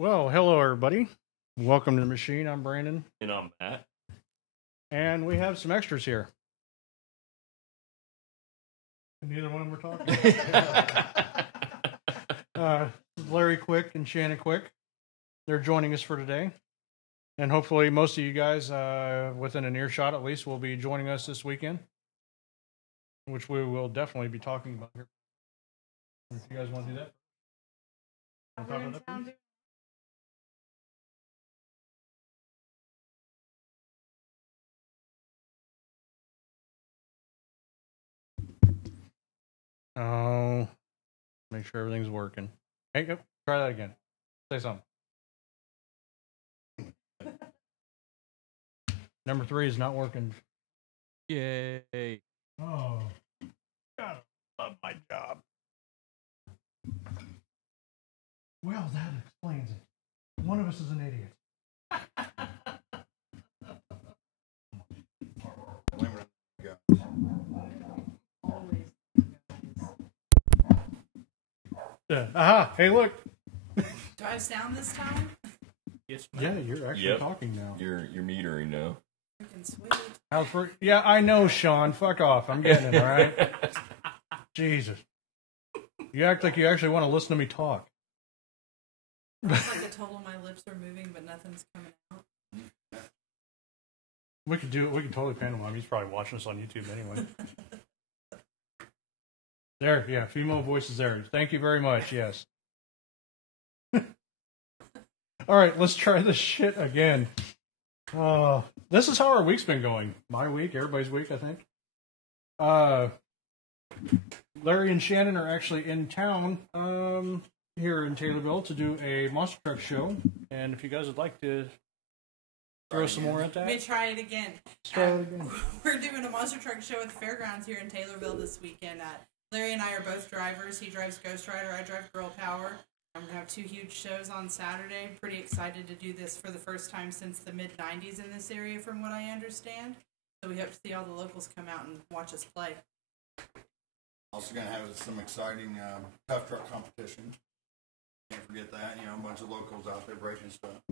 Well, hello everybody. Welcome to the machine. I'm Brandon, And I'm Matt. and we have some extras here. Neither one of them are talking. Larry Quick and Shannon Quick. They're joining us for today, and hopefully, most of you guys, within an earshot at least, will be joining us this weekend, which we will definitely be talking about here. If you guys want to do that, oh, make sure everything's working. Hey, go try that again. Say something. Number 3 is not working. Yay. Oh, gotta love my job. Well, that explains it. One of us is an idiot. Aha! Hey, look. Do I have sound this time? Yes, Yeah, you're actually talking now. You're metering now. Freaking sweet. Yeah, I know, Sean. Fuck off. I'm getting it, all right? Jesus. You act like you actually want to listen to me talk. It's like I told him my lips are moving, but nothing's coming out. We could do it. We could totally pantomime. He's probably watching us on YouTube anyway. There, yeah, female voice is there. Thank you very much, yes. All right, let's try this shit again. This is how our week's been going. My week, everybody's week, I think. Larry and Shannon are actually in town here in Taylorville to do a monster truck show. And if you guys would like to throw some more at that. Let me try it again. We're doing a monster truck show at the fairgrounds here in Taylorville this weekend. Larry and I are both drivers. He drives Ghost Rider. I drive Girl Power. We're going to have 2 huge shows on Saturday. Pretty excited to do this for the first time since the mid-90s in this area, from what I understand. So we hope to see all the locals come out and watch us play. Also going to have some exciting tough truck competition. Can't forget that. You know, a bunch of locals out there breaking stuff.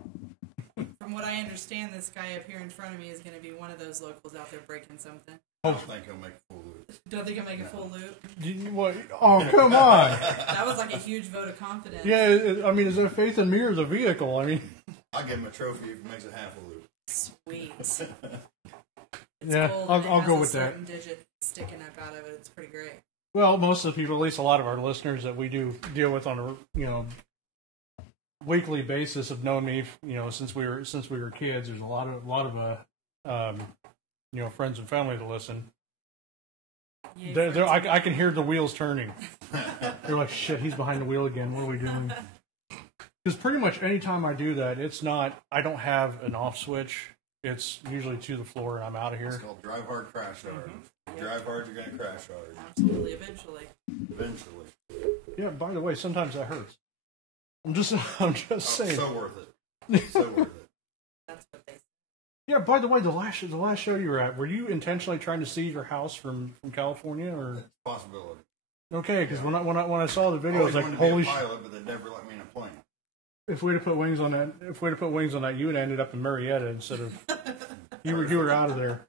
From what I understand, this guy up here in front of me is going to be one of those locals out there breaking something. I don't think he'll make a full loop. Don't think he'll make a full loop? What? Oh, come on. That was like a huge vote of confidence. Yeah, I mean, is there faith in me or the vehicle? I mean, I'll give him a trophy if he makes it half a loop. Sweet. It's yeah, gold, I'll go with a that. certain digit sticking up out of it. It's pretty great. Well, most of the people, at least a lot of our listeners that we do deal with on a weekly basis, have known me since we were kids. There's a lot of friends and family to listen. Yeah, I can hear the wheels turning. They're like, shit, he's behind the wheel again. What are we doing? Because pretty much any time I do that, I don't have an off switch. It's usually to the floor and I'm out of here. It's called drive hard, crash hard. If you drive hard, you're going to crash hard. Absolutely, eventually. Eventually. Yeah, by the way, sometimes that hurts. I'm just saying. So worth it. So worth it. That's what they say. Yeah, by the way, the last show you were at, were you intentionally trying to see your house from California, or? It's a possibility. Okay, because when I saw the video, I was like, holy holy shit! But they never let me in a plane. If we'd have put wings on that, you would have ended up in Marietta instead of you were out of there.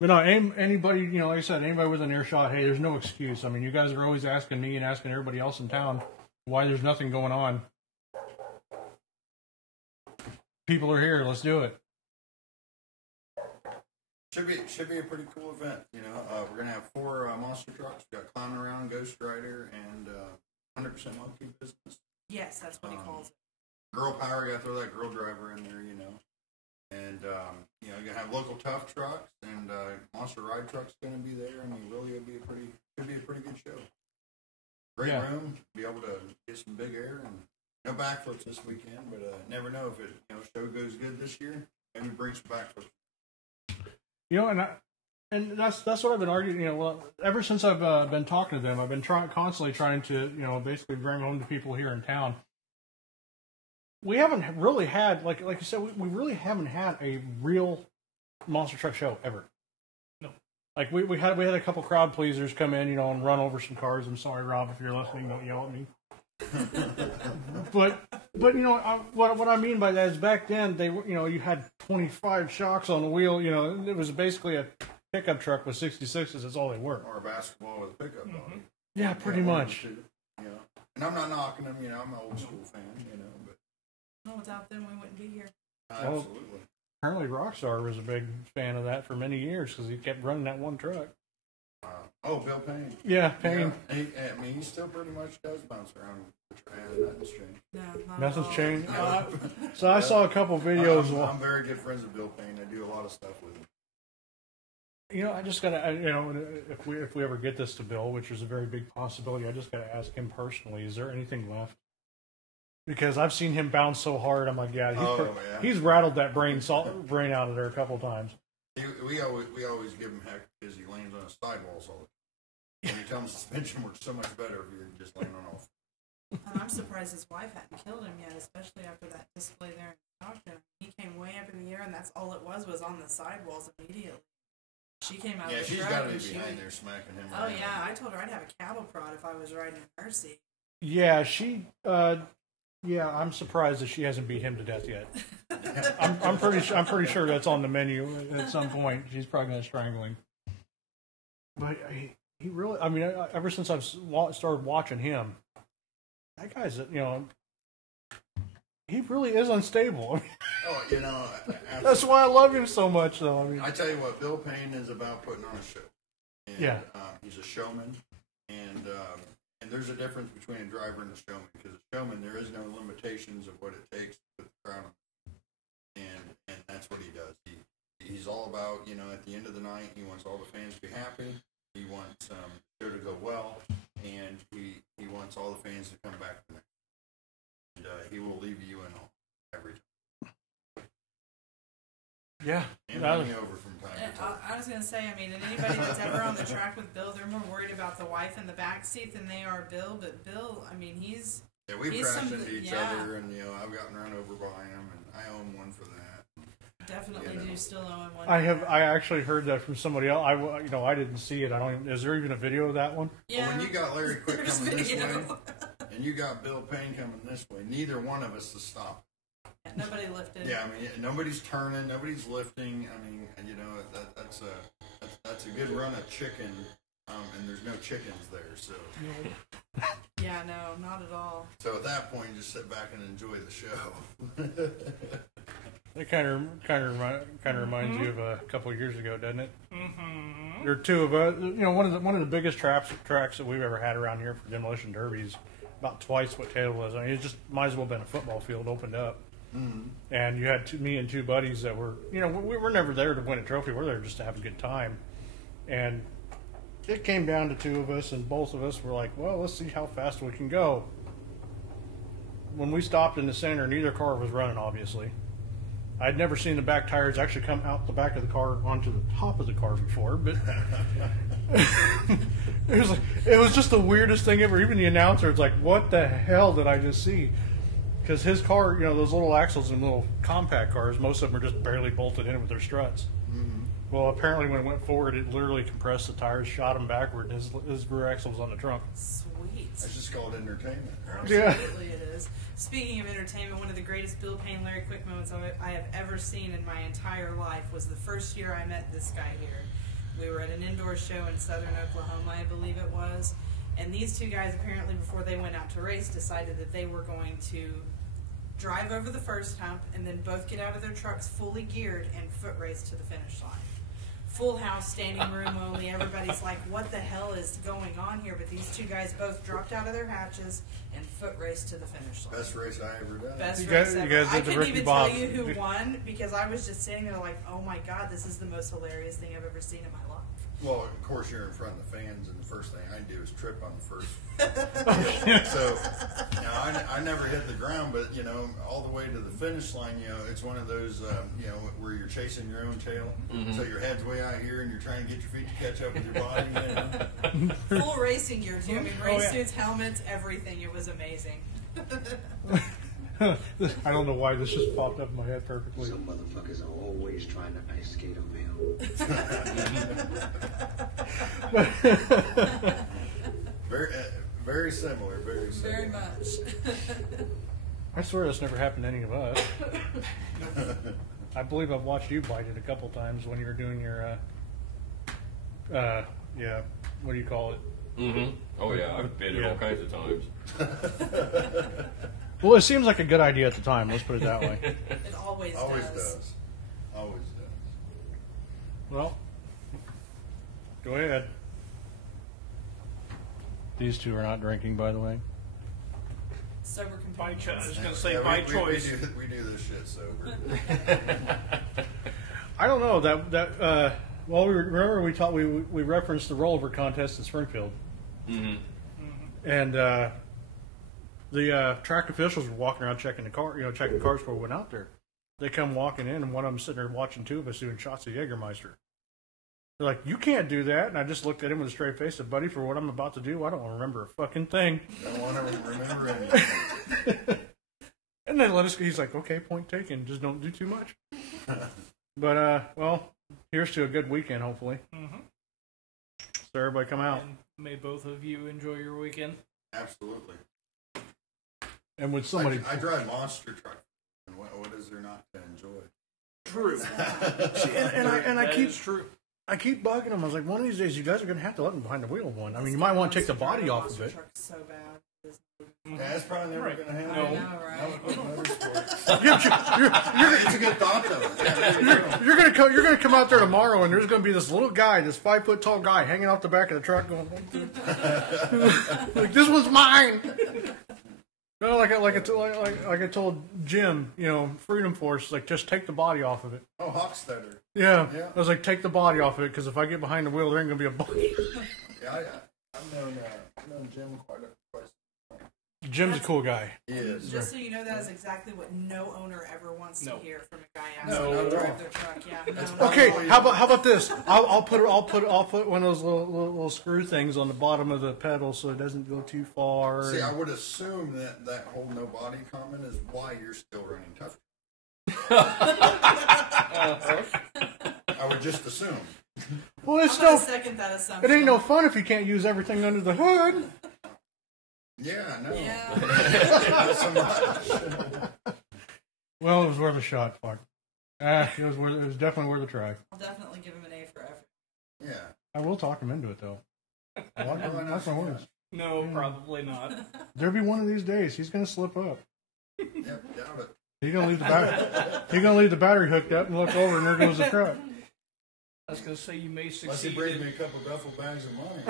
But no, anybody, like I said, anybody with an earshot, hey, there's no excuse. I mean, you guys are always asking me and asking everybody else in town why there's nothing going on. People are here. Let's do it. Should be a pretty cool event. We're gonna have 4 monster trucks. We got Clowning Around, Ghost Rider, and 100% Monkey Business. Yes, that's what he calls it. Girl Power, you got to throw that girl driver in there, And, you're going to have local tough trucks, and Monster Ride Truck's going to be there. I mean, really, could be a pretty good show. Great room, be able to get some big air, and no backflips this weekend, but never know if show goes good this year, maybe bring some backflips. And that's what I've been arguing. Ever since I've been talking to them, I've been constantly trying to basically bring home to people here in town. We haven't really had like you said, we really haven't had a real monster truck show ever. No, like we had a couple crowd pleasers come in, and run over some cars. I'm sorry, Rob, if you're listening, don't yell at me. but you know what I mean by that is back then they were, you know, you had 25 shocks on the wheel. You know, it was basically a pickup truck with 66s. That's all they were. Or a basketball with a pickup body. Yeah, pretty much. You know, and I'm not knocking them. You know, I'm an old school fan. You know, but No, without them, we wouldn't be here. absolutely. Apparently, Rockstar was a big fan of that for many years because he kept running that one truck. Oh, Bill Payne. Yeah, Payne. Yeah, I mean, he still pretty much does bounce around. Nothing's changed. No, not Nothing's at all. changed. No. So I saw a couple videos. I'm very good friends with Bill Payne. I do a lot of stuff with him. You know, I just gotta, you know, if we ever get this to Bill, which is a very big possibility, I just gotta ask him personally: is there anything left? Because I've seen him bounce so hard, I'm like, yeah, he's rattled that brain out of there a couple times. We always give him heck because he lands on his sidewalls all the time. And he tells him suspension works so much better if you're just laying on all. And I'm surprised his wife hadn't killed him yet, especially after that display there in Stockton. He came way up in the air, and that's all it was on the sidewalls immediately. She came out of the she's truck. got to be and behind there smacking him. Oh, right yeah. now. I told her I'd have a cattle prod if I was riding in her seat. Yeah, yeah, I'm surprised that she hasn't beat him to death yet. I'm pretty sure that's on the menu at some point. She's probably gonna strangle him. But he really, I mean, ever since I've started watching him, that guy's, you know, he really is unstable. Oh, you know, that's why I love him so much, though. I mean, I tell you what, Bill Payne is about putting on a show. And, yeah, he's a showman, and there's a difference between a driver and a showman. Because a showman, there is no limitations of what it takes to put the crowd on, and that's what he does. He's all about, you know, at the end of the night, he wants all the fans to be happy. He wants the show to go well, and he wants all the fans to come back the next. And he will leave you in awe every time. Yeah. And running over from time to time. I was going to say, I mean, and anybody that's ever on the track with Bill, they're more worried about the wife in the back seat than they are Bill. But Bill, I mean, he's... Yeah, we've crashed into each yeah. other, and, you know, I've gotten run over by him, and I owe him one for that. Definitely do still owe him one. I actually heard that from somebody else. I didn't see it. Is there even a video of that one? Yeah. Well, when you got Larry Quick coming this way, and you got Bill Payne coming this way, neither one of us is stopping. Yeah, nobody lifted. Yeah, I mean, nobody's turning, nobody's lifting. I mean, you know, that's a good run of chicken, and there's no chickens there, so. Yeah, no, not at all. So at that point, you just sit back and enjoy the show. It kind of reminds you of a couple of years ago, doesn't it? Mm-hmm. There are two of us. You know, one of the biggest tracks that we've ever had around here for demolition derbies, about twice what Taylor was. I mean, it just might as well have been a football field opened up. Mm-hmm. And you had me and two buddies that were, you know, we were never there to win a trophy. We're there just to have a good time. And it came down to two of us, and both of us were like, well, let's see how fast we can go. When we stopped in the center, neither car was running, obviously. I'd never seen the back tires actually come out the back of the car onto the top of the car before, but it was just the weirdest thing ever. Even the announcer, it's like, what the hell did I just see? Because his car, you know, those little axles in little compact cars, most of them are just barely bolted in with their struts. Mm-hmm. Well, apparently when it went forward, it literally compressed the tires, shot him backward, and his rear axle was on the trunk. Sweet. That's just called entertainment. Absolutely it is. Speaking of entertainment, one of the greatest Bill Payne, Larry Quick moments I have ever seen in my entire life was the first year I met this guy here. We were at an indoor show in southern Oklahoma, I believe it was, and these two guys apparently before they went out to race decided that they were going to drive over the first hump and then both get out of their trucks fully geared and foot race to the finish line. Full house, standing room only. Everybody's like, what the hell is going on here? But these two guys both dropped out of their hatches and foot raced to the finish line. Best race I ever done. Best You race guys ever. I did the couldn't Ricky even Bob. tell you who won because I was just sitting there like, oh my God, this is the most hilarious thing I've ever seen in my life. Well, of course, you're in front of the fans, and the first thing I do is trip on the first. So, you know, I never hit the ground, but, you know, all the way to the finish line, you know, it's one of those, you know, where you're chasing your own tail. Mm-hmm. So your head's way out here, and you're trying to get your feet to catch up with your body. You know? Full racing gear, too. I mean, race suits, helmets, everything. It was amazing. I don't know why this just popped up in my head perfectly. Some motherfuckers are always trying to ice skate a male. Very similar, very similar. Very much. I swear this never happened to any of us. I believe I've watched you bite it a couple times when you were doing your, yeah, what do you call it? Mm-hmm. Oh yeah, I've bit it all kinds of times. Well, it seems like a good idea at the time. Let's put it that way. It always does. Always does. Well, go ahead. These two are not drinking, by the way. Sober By companions. choice. I was going to say Yeah, by we choice. we do this shit sober. I don't know well, remember we referenced the rollover contest in Springfield, Mm-hmm. and the track officials were walking around checking the car, checking cars before we went out there. They come walking in, and one of them sitting there watching two of us doing shots of Jägermeister. They're like, "You can't do that," and I just looked at him with a straight face, and said, "Buddy, for what I'm about to do, I don't remember a fucking thing." Don't want to remember anything. And then let us. He's like, "Okay, point taken. Just don't do too much." But well, here's to a good weekend, hopefully. Mm-hmm. So everybody come out. And may both of you enjoy your weekend. Absolutely. And with somebody, I drive monster truck, and what is there not to enjoy? True. See, and I That keep is true. I keep bugging them. I was like, one of these days, you guys are going to have to let me behind the wheel of one. I mean, you might want to take the body off of it. Truck's so bad. Yeah, it's probably never Right. going to happen. No. I know, right? Not with motorsports. You're It's a good thought, though. you're gonna come out there tomorrow, and there's gonna be this little guy, this 5 foot tall guy, hanging off the back of the truck, going, like, "This one's mine." No, like I told Jim, Freedom Force, like, just take the body off of it. Oh, Hochstetter. Yeah. Yeah. I was like, take the body off of it, because if I get behind the wheel, there ain't gonna be a body. Yeah, I've known Jim quite some. Jim's a cool guy. He is. Just so you know, that is exactly what no owner ever wants to No. hear from a guy No, asking not to at drive all. their truck. Yeah, That's no, fine. Okay, no. how about this? I'll put one of those little screw things on the bottom of the pedal so it doesn't go too far. See, I would assume that whole no body comment is why you're still running tough. I would just assume. Well, it's I'm gonna no. second that assumption. It ain't no fun if you can't use everything under the hood. Yeah, no. Yeah. Not so much. Well, it was worth a shot. Fuck. It was definitely worth a try. I'll definitely give him an A for effort. Yeah. I will talk him into it though. That's my words. No, probably not. There'll be one of these days he's gonna slip up. Yep, doubt it. He's gonna leave the battery hooked up and look over, and there goes the truck. I was going to say you may Unless he succeed. brings me a couple duffel bags of money.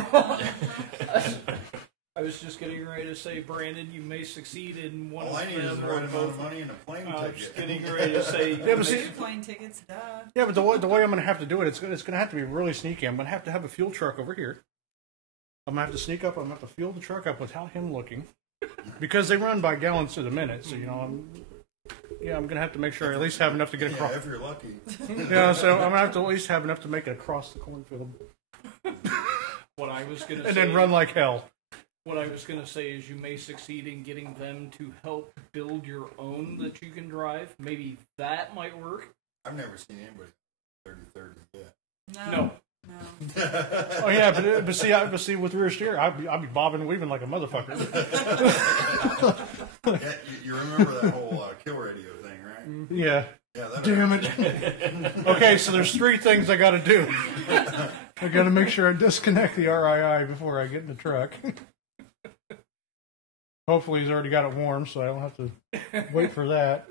I was just getting ready to say, Brandon, you may succeed in one All I of need is them the or right amount of both. money and a plane I was ticket. just getting ready to say, Yeah, but see, Two plane tickets, duh. yeah, but the way I'm gonna have to do it, it's gonna have to be really sneaky. I'm gonna have to have a fuel truck over here. I'm gonna have to sneak up. I'm gonna have to fuel the truck up without him looking, because they run by gallons to the minute. So I'm gonna have to make sure I at least have enough to get Yeah, across. if you're lucky. Yeah, so I'm gonna have to at least have enough to make it across the cornfield, what I was going to and say. then run like hell. What I was going to say is you may succeed in getting them to help build your own that you can drive. Maybe that might work. I've never seen anybody 30-30 yet. No. Oh yeah, but see, with rear steer, I'd be bobbing and weaving like a motherfucker. Yeah, you remember that whole kill radio thing, right? Yeah. Yeah, that Damn it. Okay, so there's 3 things I got to do. I got to make sure I disconnect the RII before I get in the truck. Hopefully he's already got it warm, so I don't have to wait for that.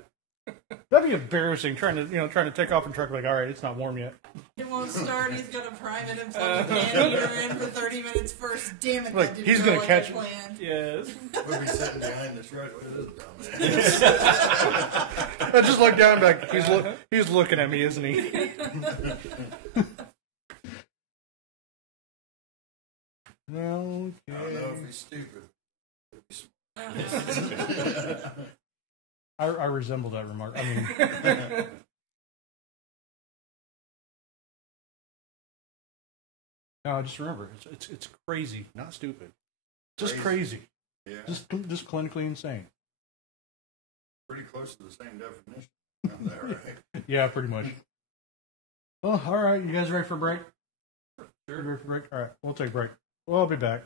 That'd be embarrassing trying to take off and truck like, all right, it's not warm yet. It won't start. He's going to prime it and plug the can heater in for 30 minutes first. Damn it, Like, that didn't he's go gonna like catch I it. planned. Yes. We'll be sitting behind the truck with this dumbass. I just look down back. He's looking at me, isn't he? Okay. I don't know if he's stupid. I resemble that remark. I mean, no, just remember, it's crazy, not stupid. Just crazy. Yeah, Just clinically insane. pretty close to the same definition. Isn't that right? Yeah, pretty much. Well, all right. You guys ready for a break? Sure. You ready for a break? All right, we'll take a break. Well, I'll be back.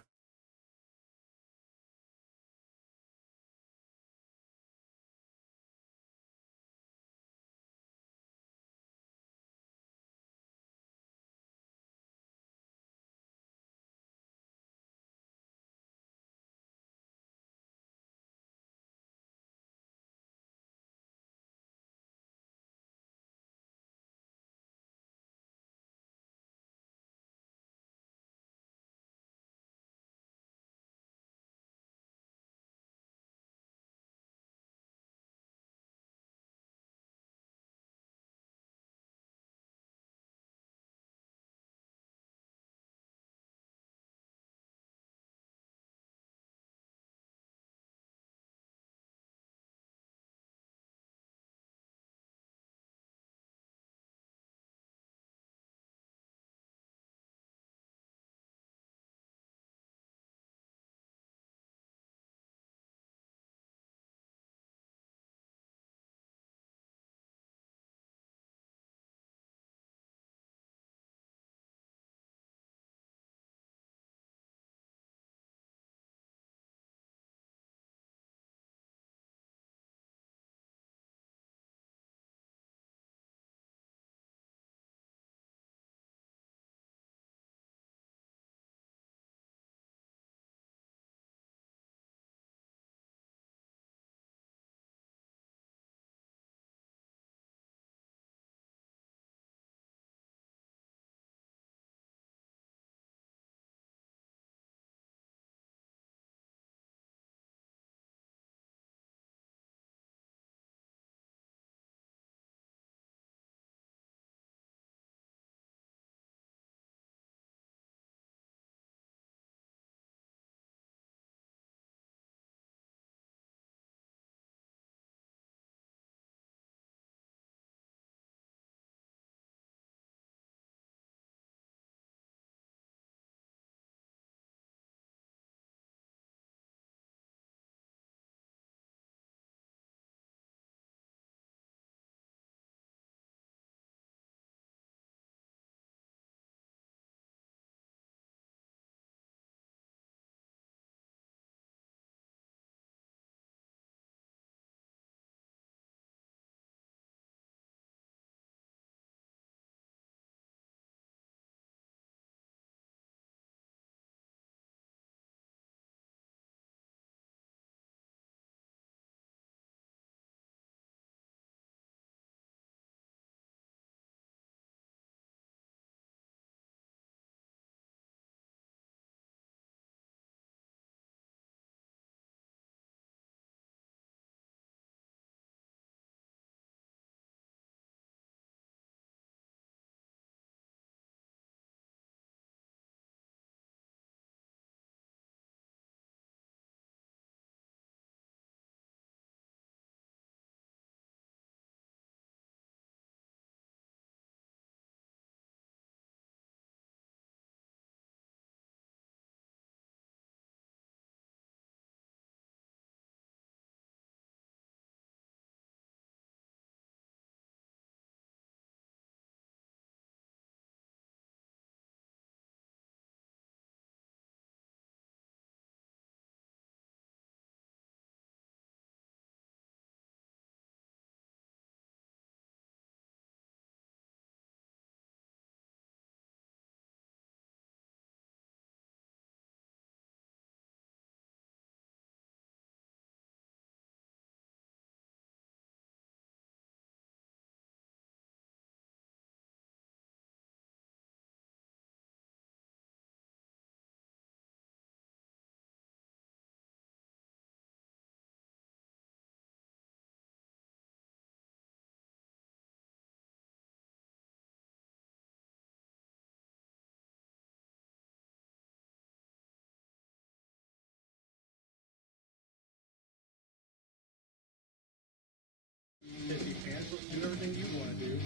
do everything you want to do.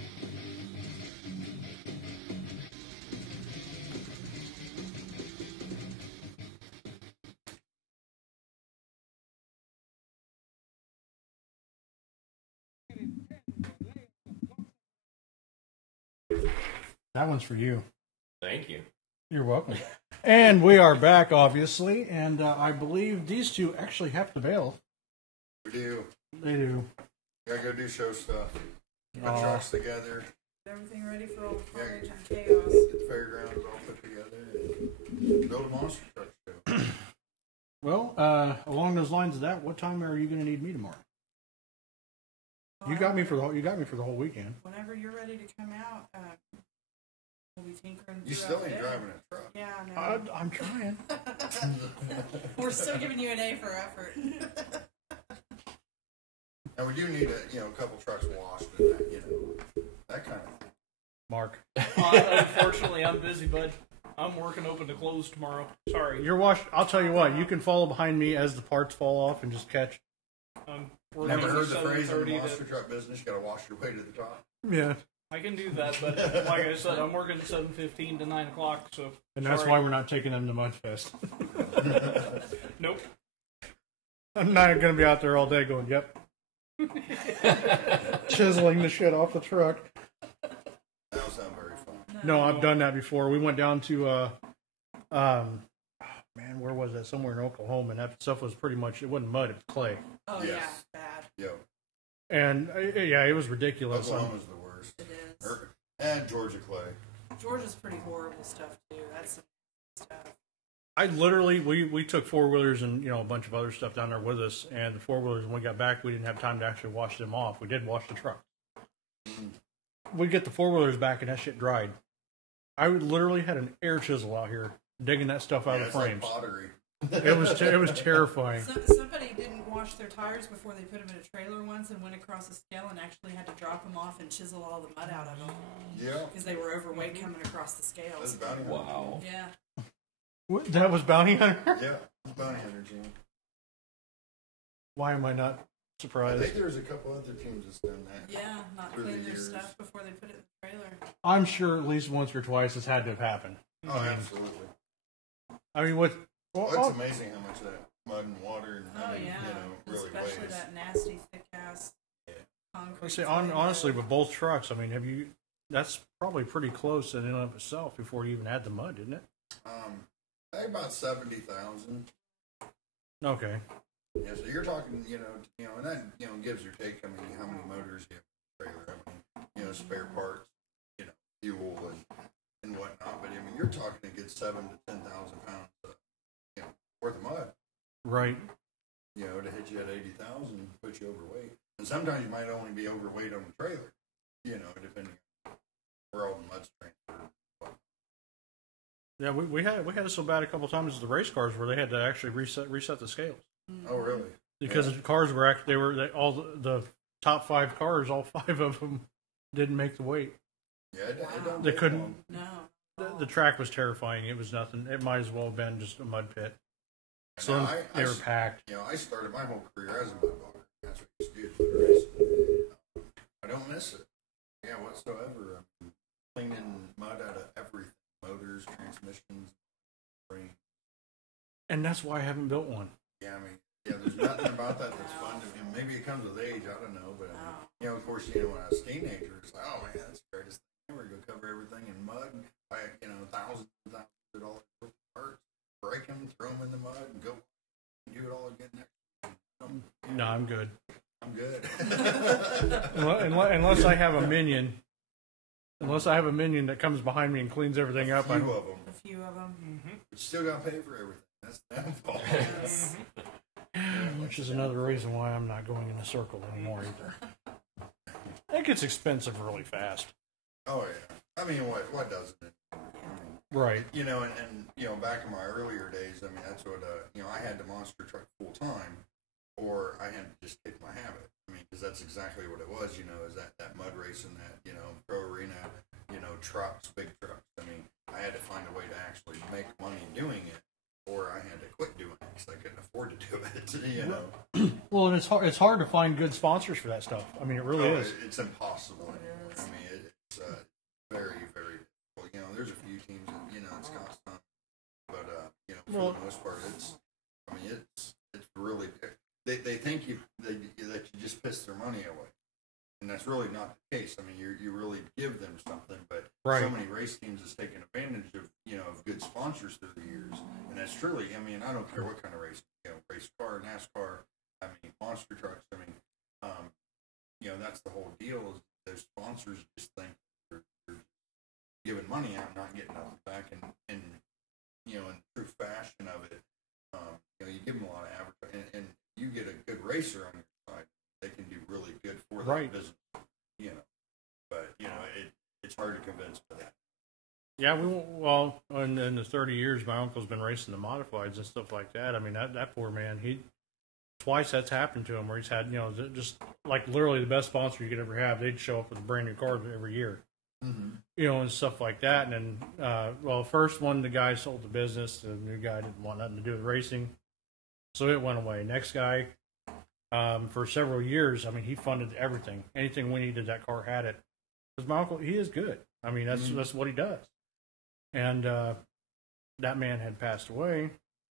That one's for you. Thank you. You're welcome. And we are back, obviously, and I believe these two actually have to bail. We do. They do. Gotta go do show stuff. Put trucks together. Get everything ready for all the carnage and Get chaos. the fairgrounds all put together and build a monster truck show. Well, along those lines of that, what time are you going to need me tomorrow? You got me for the whole weekend. Whenever you're ready to come out, we'll be tinkering. You still ain't driving a truck. Yeah, I know. I'm trying. We're still giving you an A for effort. And we do need a couple trucks washed and that, that kind of thing. Mark. Unfortunately, I'm busy, bud. I'm working open to close tomorrow. Sorry. You're washed. I'll tell you what. You can follow behind me as the parts fall off and just catch. Never heard the phrase in the monster truck business, you gotta wash your way to the top. Yeah. I can do that, but like I said, I'm working 7:15 to 9 o'clock, so. And that's why we're not taking them to Mudfest. Nope. I'm not going to be out there all day going, yep. Chiseling the shit off the truck. That'll sound very fun. No, I've done that before. We went down to, man, where was that? Somewhere in Oklahoma, and that stuff was pretty much, it wasn't mud, it was clay. Oh, Yes. yeah, bad. Yo, And, yeah, it was ridiculous. Oklahoma's the worst. It is. And Georgia clay. Georgia's pretty horrible stuff, too. That's some stuff. I literally, we took four-wheelers and, a bunch of other stuff down there with us, and the four-wheelers, when we got back, we didn't have time to actually wash them off. We did wash the truck. We get the four-wheelers back, and that shit dried. I literally had an air chisel out here digging that stuff out of the frames. Like pottery. It was terrifying. Somebody didn't wash their tires before they put them in a trailer once and went across a scale and actually had to drop them off and chisel all the mud out of them. Yeah. Because they were overweight coming across the That's scales. bounty hunter. Wow. Yeah. What, that was Bounty Hunter? Yeah, it's bounty hunter team. Why am I not I surprised? think there's a couple other teams that's done that. Yeah, not Through the clean their years. stuff before they put it in the trailer. I'm sure at least once or twice it's had to have happened. Oh, absolutely. I mean, what? Well, it's amazing how much that mud and water and Oh, yeah. really Especially weighs. that nasty, thick-ass concrete. Let's say, siding. honestly, with both trucks, I mean, that's probably pretty close in and of itself before you even had the mud, isn't it? I think about 70,000. Okay. Yeah, so you're talking, and that, gives or take. I mean, how many motors you have in the trailer, I mean, spare parts, fuel and whatnot. But I mean, you're talking a good 7,000 to 10,000 pounds, worth of mud. Right. To hit you at 80,000, put you overweight. And sometimes you might only be overweight on the trailer, depending on where all the mud's transferred. Yeah, we had it so bad a couple times as the race cars where they had to actually reset the scales Oh, really? because the cars were all the top 5 cars, all 5 of them didn't make the weight. Yeah, it don't They take couldn't. long. No. The track was terrifying. It was nothing. It might as well have been just a mud pit. So Now, they were packed. I started my whole career as a mud dogger. That's what I used to do for the race. I don't miss it. Yeah, whatsoever. I'm cleaning mud out of everything. Motors, transmissions, brain. And that's why I haven't built one. Yeah, I mean, there's nothing about that that's fun to me. Maybe it comes with age, I don't know. But, I mean, of course, when I was a teenager, it's like, oh, man, that's the greatest thing. We're going to cover everything in mud. Buy, thousands and thousands of dollars worth of parts, break them, throw them in the mud, and go and do it all again next time. No, I'm good. I'm good. Unless I have a minion. Unless I have a minion that comes behind me and cleans everything up. A few of them. A few of them. Mm-hmm. But you still got to pay for everything. That's the fault. Yes. Which is another reason why I'm not going in a circle anymore either. It gets expensive really fast. Oh, yeah. I mean, what doesn't it? Right. And back in my earlier days, I mean, that's what, I had the monster truck full time, or I had to just kick my habit. I mean, because that's exactly what it was, is that mud racing, that, pro arena, trucks, big trucks. I mean, I had to find a way to actually make money doing it, or I had to quit doing it because I couldn't afford to do it, Well, and it's hard to find good sponsors for that stuff. I mean, it really is. It's impossible anymore. I mean, it's very, very difficult. You know, there's a few teams that, you know, it's cost money, but you know, for the most part, it's really, they think that you just piss their money away, and that's really not the case. I mean, you really give them something, but so many race teams has taken advantage of, you know, of good sponsors through the years, and that's truly, I mean, I don't care what kind of race, you know, race car, NASCAR, I mean, monster trucks. I mean, you know, that's the whole deal. Is those sponsors just think they're giving money out, not getting nothing back, and you know, in true fashion of it, you know, you give them a lot of advertising, and you get a good racer on your side, they can do really good for that business, you know. But you know, it's hard to convince for that. Yeah, well, in the 30 years my uncle's been racing the modifieds and stuff like that. I mean, that poor man, twice that's happened to him where he's had, you know, just like literally the best sponsor you could ever have. They'd show up with a brand new car every year, you know, and stuff like that. And then, well, first one, the guy sold the business. The new guy didn't want nothing to do with racing, so it went away. Next guy, for several years, I mean, he funded everything. Anything we needed, that car had it. Because my uncle, he is good. I mean, that's what he does. And that man had passed away.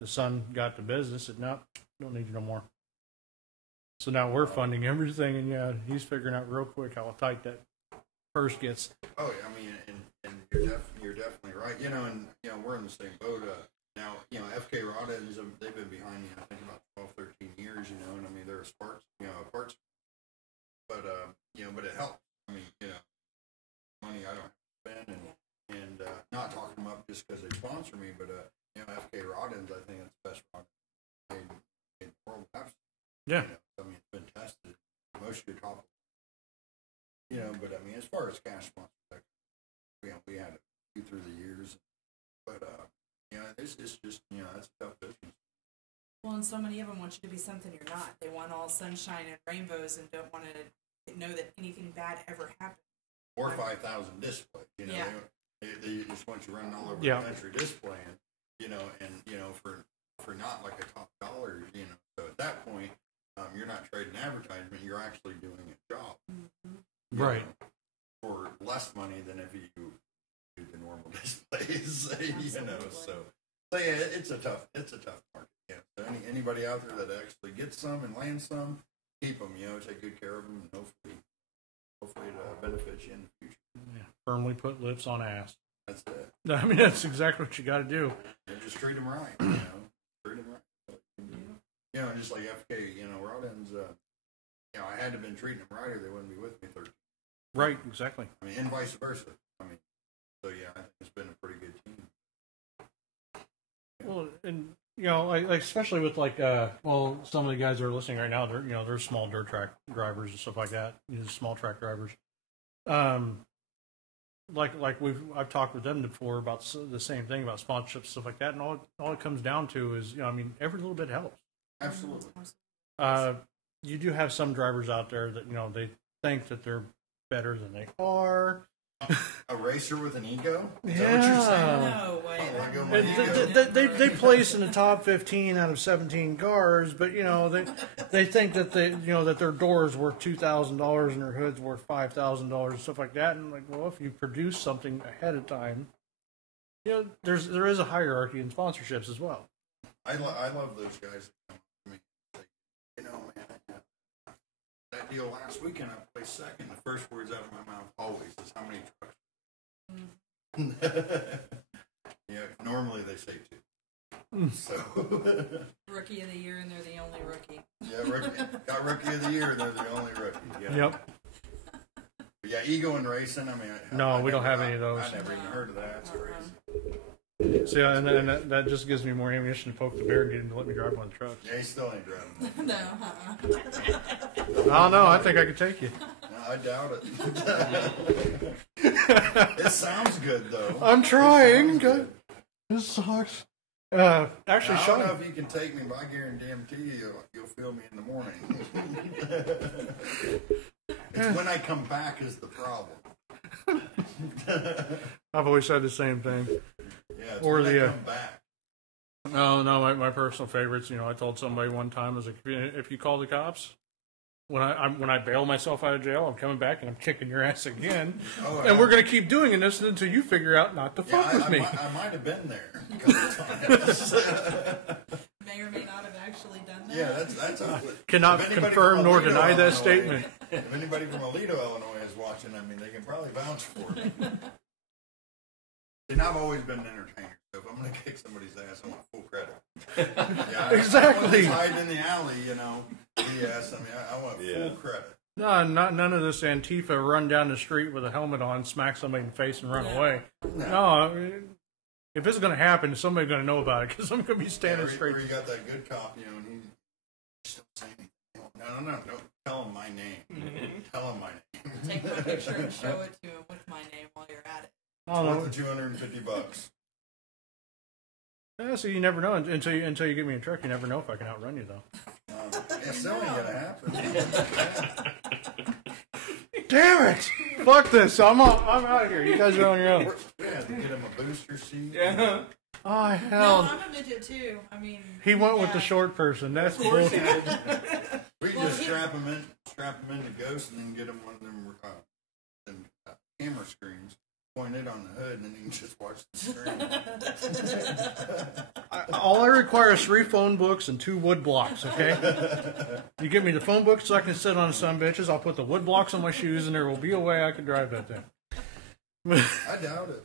The son got the business, and no, don't need you no more. So now we're funding everything, and yeah, he's figuring out real quick how tight that purse gets. Oh, I mean, and you're definitely right. You know, and you know, we're in the same boat. Now, you know, FK Rod-Ends, they've been behind me, I think, about 12, 13 years. You know, and I mean, they're a parts, but you know, but it helps. I mean, you know, money I don't have to spend, and not talking them up just because they sponsor me, but you know, FK Rod-Ends, I think it's the best rod in the world. Yeah. You know, I mean, it's been tested. Most of your top, you know, but I mean, as far as cash sponsors, you know, we had a few through the years, but you know, it's just, you know, that's a tough business. Well, and so many of them want you to be something you're not. They want all sunshine and rainbows and don't want to know that anything bad ever happened. Or 5,000 displays, you know. Yeah. They just want you running all over Yeah. the country displaying, you know, and you know, for not like a top dollar, you know. So at that point, you're not trading advertisement; you're actually doing a job, Right? know, for less money than if you do the normal displays, you know. So yeah, it's a tough market. Yeah. So anybody out there that actually gets some and lands some, keep them. You know, take good care of them, and hopefully it benefits you in the future. Yeah. Firmly put lips on ass. That's it. I mean, that's exactly what you got to do. And just treat them right, you know. Treat them right. You know, just like FK, you know, Rod-Ends, you know, I had to have been treating them right or they wouldn't be with me 13. Right, exactly. I mean, and vice versa. I mean, so yeah, I think it's been a pretty good team. Yeah. Well, and you know, like especially with like, well, some of the guys that are listening right now, they're small dirt track drivers and stuff like that. You know, small track drivers. Like I've talked with them before about the same thing about sponsorships, stuff like that, and all it comes down to is, you know, I mean, every little bit helps. Absolutely. You do have some drivers out there that, you know, they think that they're better than they are. A racer with an ego? Is Yeah. that what you're saying? No way. Oh, I go my ego. They place in the top 15 out of 17 cars, but you know they think that that their door is worth $2,000 and their hood's worth $5,000 and stuff like that. And like, well, if you produce something ahead of time, you know, there is a hierarchy in sponsorships as well. I love those guys that come up to me and say, you know, man, that deal last weekend I placed second. The first words out of my mouth always is, how many trucks? Yeah, normally they say 2. So Rookie of the year, and they're the only rookie. Yeah, got rookie of the year, and they're the only rookie. Yeah. Yep. But yeah, ego and racing. I mean, No, we don't have any of those. I never even heard of that. It's crazy. So yeah, and that just gives me more ammunition to poke the bear and get him to let me drive one of the trucks. Yeah, he still ain't driving. No, I don't know. I think I could take you. No, I doubt it. It sounds good though. I'm trying. It sounds good. This sucks. Actually, I Sean. don't know if you can take me, but I guarantee you'll feel me in the morning. It's when I come back is the problem. I've always said the same thing. Yeah, it's Or when the, I come back. No, my personal favorites. I told somebody one time, I was like, if you call the cops, when I bail myself out of jail, I'm coming back and I'm kicking your ass again, and we're gonna keep doing this until you figure out not to fuck with me. I might have been there a couple times. May or may not have actually done that. Yeah, that's cannot confirm nor deny that statement. If anybody from Aledo, Illinois is watching, they can probably vouch for me. And I've always been an entertainer, so if I'm going to kick somebody's ass, I want full credit. Yeah, Exactly. I hide in the alley, BS. I want full credit. No, none of this Antifa run down the street with a helmet on, smack somebody in the face, and run away. No, if it's going to happen, somebody's going to know about it because I'm going to be standing straight. Or you got that good cop, and he just don't say anything. No. Tell him my name. Tell him my name. Take my picture and show it to him with my name while you're at it. Worth the $250. Yeah, so you never know until you get me in a truck. You never know if I can outrun you, though. It's only gonna happen. Damn it! Fuck this! I'm out of here. You guys are on your own. Yeah, to get him a booster seat. Yeah. Oh No, hell! I'm a midget too. He went with the short person. That's bullshit. We can just strap him in the Ghost, and then get him one of them camera screens. Point it on the hood, and then you can just watch the screen. All I require is 3 phone books and 2 wood blocks, okay? You give me the phone books so I can sit on some bitches. I'll put the wood blocks on my shoes, and there will be a way I can drive that thing. I doubt it.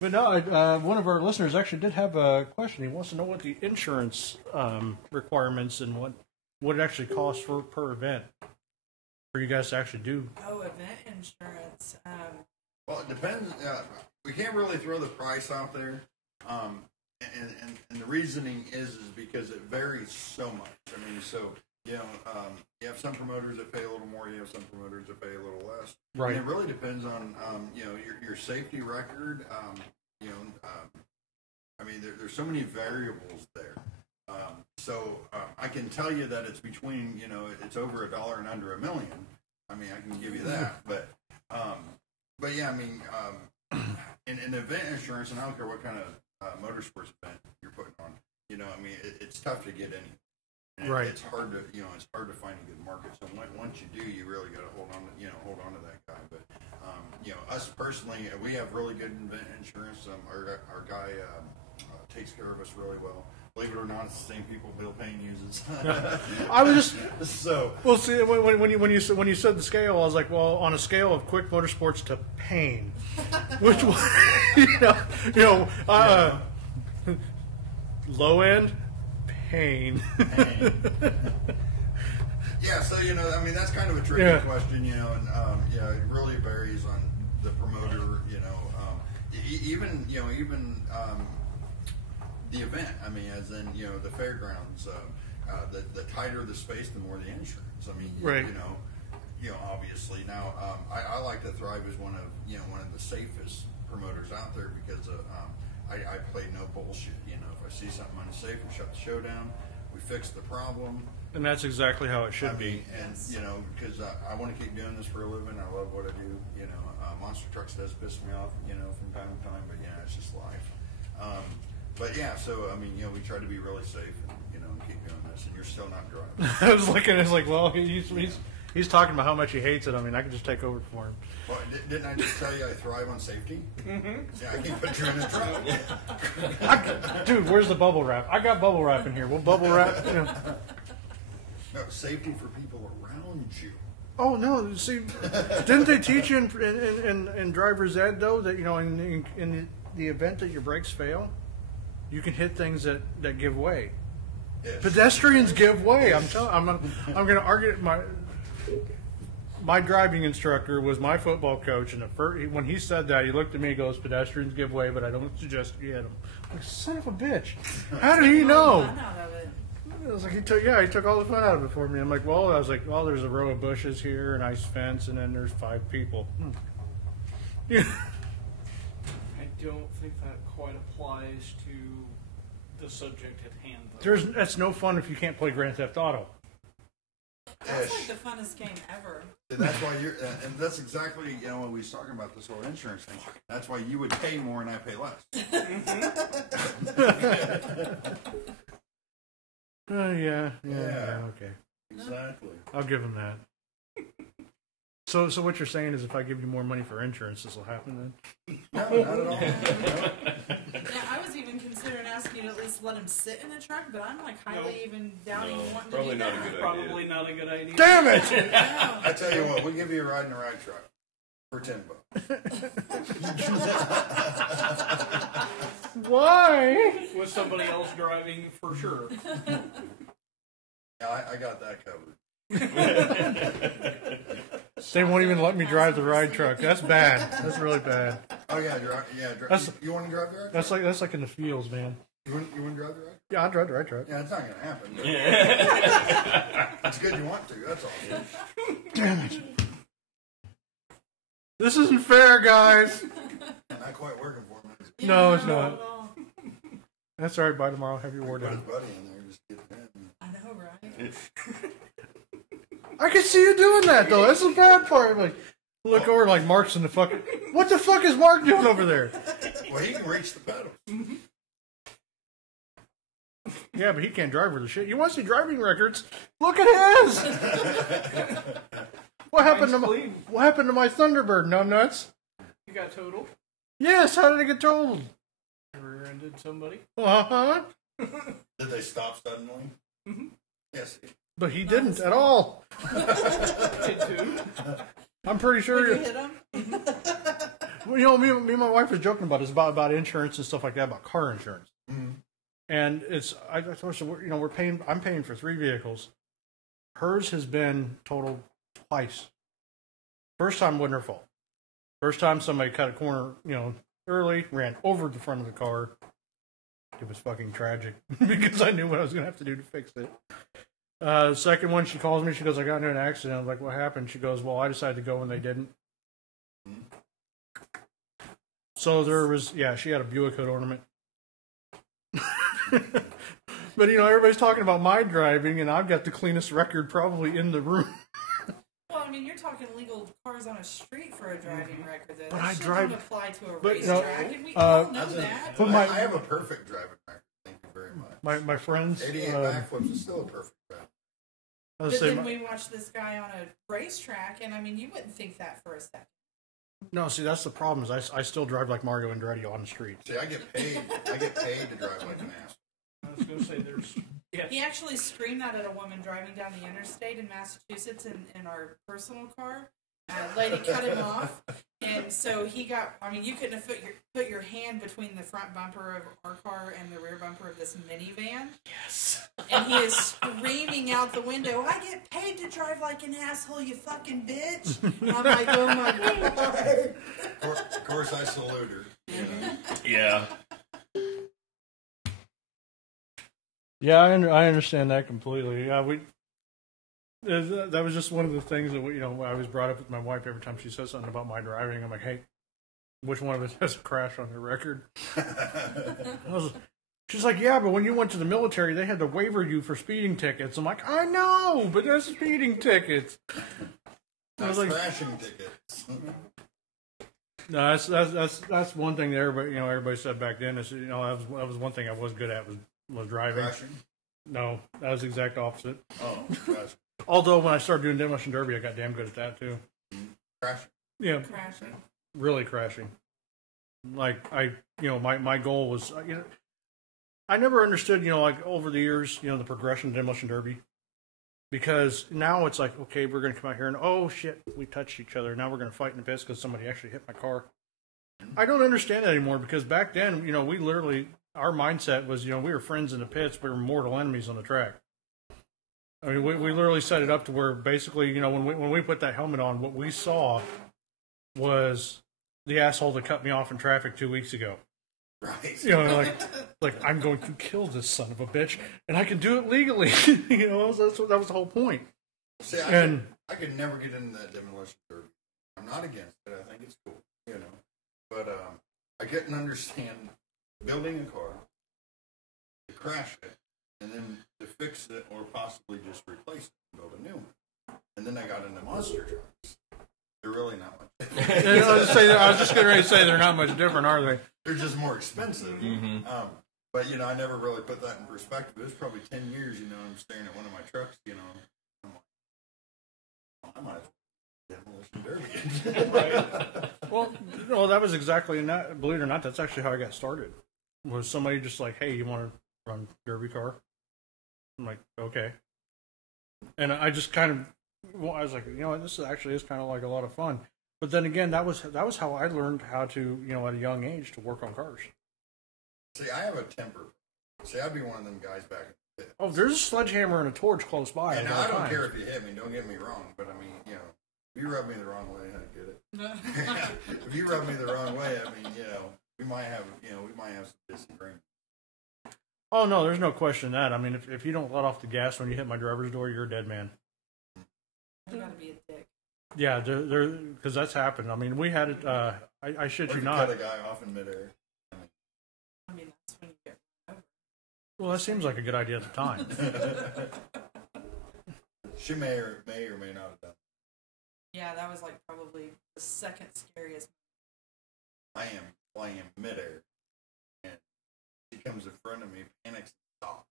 But no, one of our listeners actually did have a question. He wants to know what the insurance requirements and what it actually costs per event for you guys to actually do. Oh, event insurance. Well, it depends. We can't really throw the price out there. And the reasoning is because it varies so much. You have some promoters that pay a little more. You have some promoters that pay a little less. Right. And it really depends on your safety record. There's so many variables there. I can tell you that it's between it's over $1 and under $1 million. I can give you that, but yeah, in event insurance, and I don't care what kind of motorsports event you're putting on, it's tough to get any. And right. It's hard to find a good market. So once you do, you really got to hold on to that guy. But us personally, we have really good event insurance. Our guy takes care of us really well. Believe it or not, it's the same people Bill Payne uses. I was just so. Well, see, when you said the scale, I was like, well, on a scale of Quick Motorsports to Pain, which one? Low end, Pain. Yeah, so that's kind of a tricky question, and it really varies on the promoter, even the event. As in the fairgrounds. The tighter the space, the more the insurance. Right. Obviously now I like to thrive as one of the safest promoters out there because I play no bullshit. If I see something unsafe, we shut the show down. We fix the problem. And that's exactly how it should be. And because I want to keep doing this for a living. I love what I do. Monster trucks does piss me off, from time to time. But it's just life. But yeah, so we try to be really safe and keep doing this. And you're still not driving. I was like, well, he's talking about how much he hates it. I can just take over for him. Well, didn't I just tell you I thrive on safety? Mm-hmm. Yeah, I can put you in a truck. Dude, where's the bubble wrap? I got bubble wrap in here. We'll bubble wrap. No, safety for people around you. Oh no! See, didn't they teach you in driver's ed though that in the event that your brakes fail, you can hit things that give way. Yes. Pedestrians give way. I'm going to argue. My driving instructor was my football coach, and when he said that, he looked at me and goes, "Pedestrians give way, but I don't suggest you hit them." I'm like, son of a bitch! How did he know? I was like, he took all the fun out of it for me. I'm like, there's a row of bushes here, a nice fence, and then there's 5 people. Yeah. I don't think that quite applies to the subject at hand, though. That's no fun if you can't play Grand Theft Auto. That's like the funnest game ever. And that's why you're, and that's exactly, when we was talking about this whole insurance thing. That's why you would pay more and I pay less. Yeah, okay. Exactly. I'll give him that. So what you're saying is if I give you more money for insurance, this will happen then? No, not at all. Yeah, I was even considering asking you to at least let him sit in the truck, but I'm like highly even doubting No, wanting probably to do not a that. good idea. Probably not a good idea. Damn it! I tell you what, we'll give you a ride in a ride truck for $10. Why? With somebody else driving, for sure. Yeah, I got that covered. They won't even let me drive the ride truck. That's bad. That's really bad. Oh yeah, That's- you want to drive the ride? That's like in the fields, man. You want to drive the ride? Yeah, I'll drive the ride truck. Yeah, it's not going to happen. But it's good you want to. That's all. Damn it. This isn't fair, guys. Not quite working for me. No, it's not. That's all right. By tomorrow, have your war Put his done. buddy in there, just get him. I know, right? I can see you doing that though. That's the bad part. Like, look over like Mark's in the fucking. What the fuck is Mark doing over there? Well, he can reach the pedal. Yeah, but he can't drive with the shit. You want to see driving records? Look at his. What happened to my Thunderbird? Numbnuts? You got totaled? Yes. How did it get totaled? Rear-ended somebody? Uh-huh. Did they stop suddenly? Mm-hmm. Yes. But he didn't at all. Did too. I'm pretty sure. Did you hit him? Well, me and my wife was joking about this about insurance and stuff like that, about car insurance. Mm-hmm. And I told her, I'm paying for 3 vehicles. Hers has been totaled twice. First time wasn't her fault. First time somebody cut a corner, early, ran over the front of the car. It was fucking tragic because I knew what I was going to have to do to fix it. Second one, she calls me. She goes, I got into an accident. I'm like, what happened? She goes, well, I decided to go when they didn't. So there was, she had a Buick hood ornament. But, everybody's talking about my driving, and I've got the cleanest record probably in the room. Well, I mean, you're talking legal cars on a street for a driving record. Though. But That I shit drive- don't apply to a but, racetrack, and we all know As in, that. But I have a perfect driving record. Thank you very much. My friends. 88 backflips is still a perfect record. But then we watched this guy on a racetrack, and I mean, you wouldn't think that for a second. No, see, that's the problem. Is I still drive like Mario Andretti on the street. See, I get paid to drive like an ass. I was going to say there's... Yeah. He actually screamed that at a woman driving down the interstate in Massachusetts in our personal car. A lady cut him off, and so he got. I mean, you couldn't have put your hand between the front bumper of our car and the rear bumper of this minivan. Yes. And he is screaming out the window, "I get paid to drive like an asshole, you fucking bitch!" And I'm like, "Oh my god!" Of course, I salute her. Yeah. Yeah, I understand that completely. Yeah, that was just one of the things that I was brought up with my wife every time she says something about my driving. I'm like, hey, which one of us has a crash on their record? She's like, yeah, but when you went to the military, they had to waiver you for speeding tickets. I'm like, I know, but there's speeding tickets. I was like, crashing tickets. No, that's one thing that everybody said back then. Is that was one thing I was good at was driving. Crashing? No, that was the exact opposite. Oh, crashing. Although when I started doing demolition derby, I got damn good at that too. Crashing. Yeah, Crashing. really crashing. Like my goal was I never understood like over the years the progression of demolition derby. Because now it's like, okay, we're going to come out here and, oh, shit, we touched each other. Now we're going to fight in the piss because somebody actually hit my car. I don't understand that anymore because back then, we literally, our mindset was, we were friends in the pits, we were mortal enemies on the track. I mean, we literally set it up to where basically, when we put that helmet on, what we saw was the asshole that cut me off in traffic 2 weeks ago. Right. Like I'm going to kill this son of a bitch, and I can do it legally. That was the whole point. See, I could never get into that demolition derby. I'm not against it. I think it's cool, But I couldn't understand building a car, to crash it, and then to fix it or possibly just replace it and build a new one. And then I got into monster trucks. They're really not much different. I was just getting ready to say they're not much different, are they? They're just more expensive. But, I never really put that in perspective. It was probably 10 years, I'm staring at one of my trucks, I'm like, I might as well demolition derby. Well, that was exactly, not, believe it or not, that's actually how I got started. Was somebody just like, hey, you want to run derby car? I'm like, okay. And I just kind of, I was like, this actually is kind of like a lot of fun. But then again, that was how I learned how to, at a young age, to work on cars. See, I have a temper. See, I'd be one of them guys back in the pit. Oh, there's a sledgehammer and a torch close by. And I don't care if you hit me. Don't get me wrong. But I mean, if you rub me the wrong way, I get it. If you rub me the wrong way, I mean, we might have some disagreement. Oh no, there's no question that. I mean, if you don't let off the gas when you hit my driver's door, you're a dead man. You gotta be a dick. Yeah, because that's happened. I mean, we had it. I shit you not. Cut a guy off in midair. I mean, that's when you get over. Well, that seems like a good idea at the time. She may or may not have done. Yeah, that was like probably the second scariest. I am flying midair, and she comes in front of me, panics, and stops.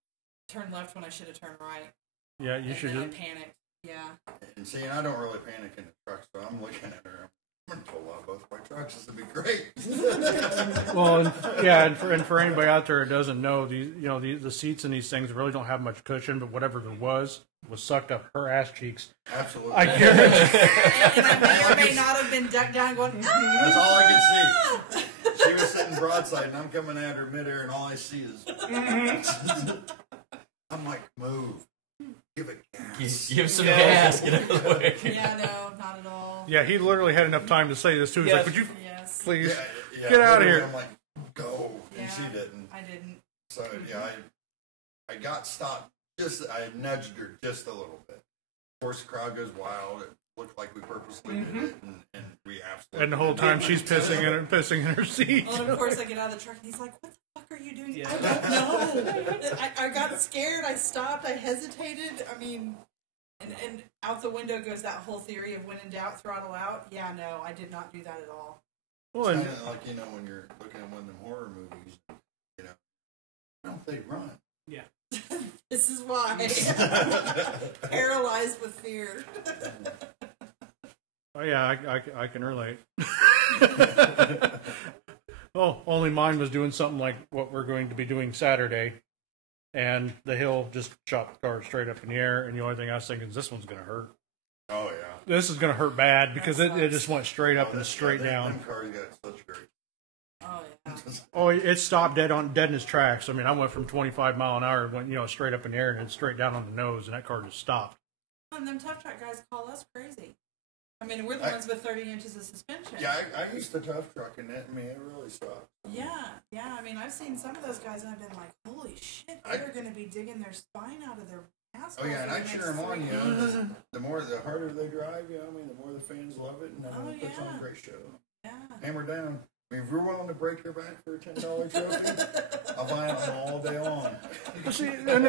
Turned left when I should have turned right. Yeah, you should. I panicked. Yeah. And see, I don't really panic in the truck, so I'm looking at her. I'm going to pull out both my trucks. This would be great. Well, and for anybody out there who doesn't know, the seats in these things really don't have much cushion, but whatever there was sucked up her ass cheeks. Absolutely. I guarantee. And I may or may not have been ducked down going, ah! That's all I could see. She was sitting broadside, and I'm coming at her midair, and all I see is... I'm like, move. Give it gas. Give some gas. Get out of the way. Yeah, no, not at all. Yeah, he literally had enough time to say this too. He's like, "Would you please Yeah, get out of here?" I'm like, go. Yeah, And she didn't. I didn't. So, I got stopped. I nudged her just a little bit. Of course, the crowd goes wild. It looked like we purposely did it, and we absolutely. And the whole time she's pissing in her seat. Well, and of course, I get out of the truck, and he's like, "What the fuck are you doing?" Yeah. I don't know. I got scared. I stopped. I hesitated. I mean, and out the window goes that whole theory of when in doubt, throttle out. Yeah, no, I did not do that at all. Well, it's kind of like, when you're looking at one of them horror movies, don't they run? Yeah. This is why. Paralyzed with fear. Oh yeah, I can relate. Oh, only mine was doing something like what we're going to be doing Saturday, and the hill just shot the car straight up in the air, and the only thing I was thinking is this one's going to hurt. Oh yeah. This is going to hurt bad because it just went straight up and straight down. Them cars got such great. Oh yeah. Oh, it stopped dead in its tracks. I mean, I went from 25 mile an hour, went straight up in the air and then straight down on the nose, and that car just stopped. And them tough truck guys call us crazy. I mean, we're the ones with 30 inches of suspension. Yeah, I used to tough truck, and it really sucked. Yeah. I mean, I've seen some of those guys, and I've been like, holy shit, they're going to be digging their spine out of their assholes. Oh, yeah, and I cheer them on, the harder they drive, the more the fans love it, and it puts on a great show. Yeah. Hammer down. I mean, if you're willing to break your back for a $10 trophy, I'll buy them all day long. See, and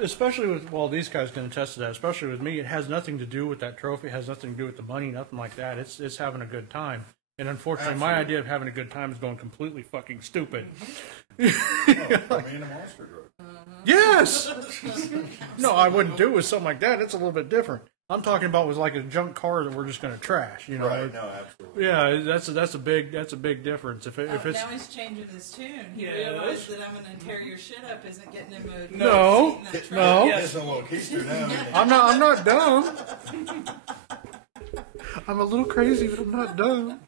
especially with, these guys can attest to that, especially with me, it has nothing to do with that trophy, it has nothing to do with the money, nothing like that. It's having a good time. And unfortunately, my idea of having a good time is going completely fucking stupid. Me and a monster drug. Yes! No, I wouldn't do it with something like that. It's a little bit different. I'm talking about with like a junk car that we're just going to trash, Right, no, absolutely. Yeah, that's a big difference. If it's now he's changing his tune. He realized that I'm going to tear your shit up isn't getting him a no. Yes. A little keister now. I'm not dumb. I'm a little crazy, but I'm not dumb.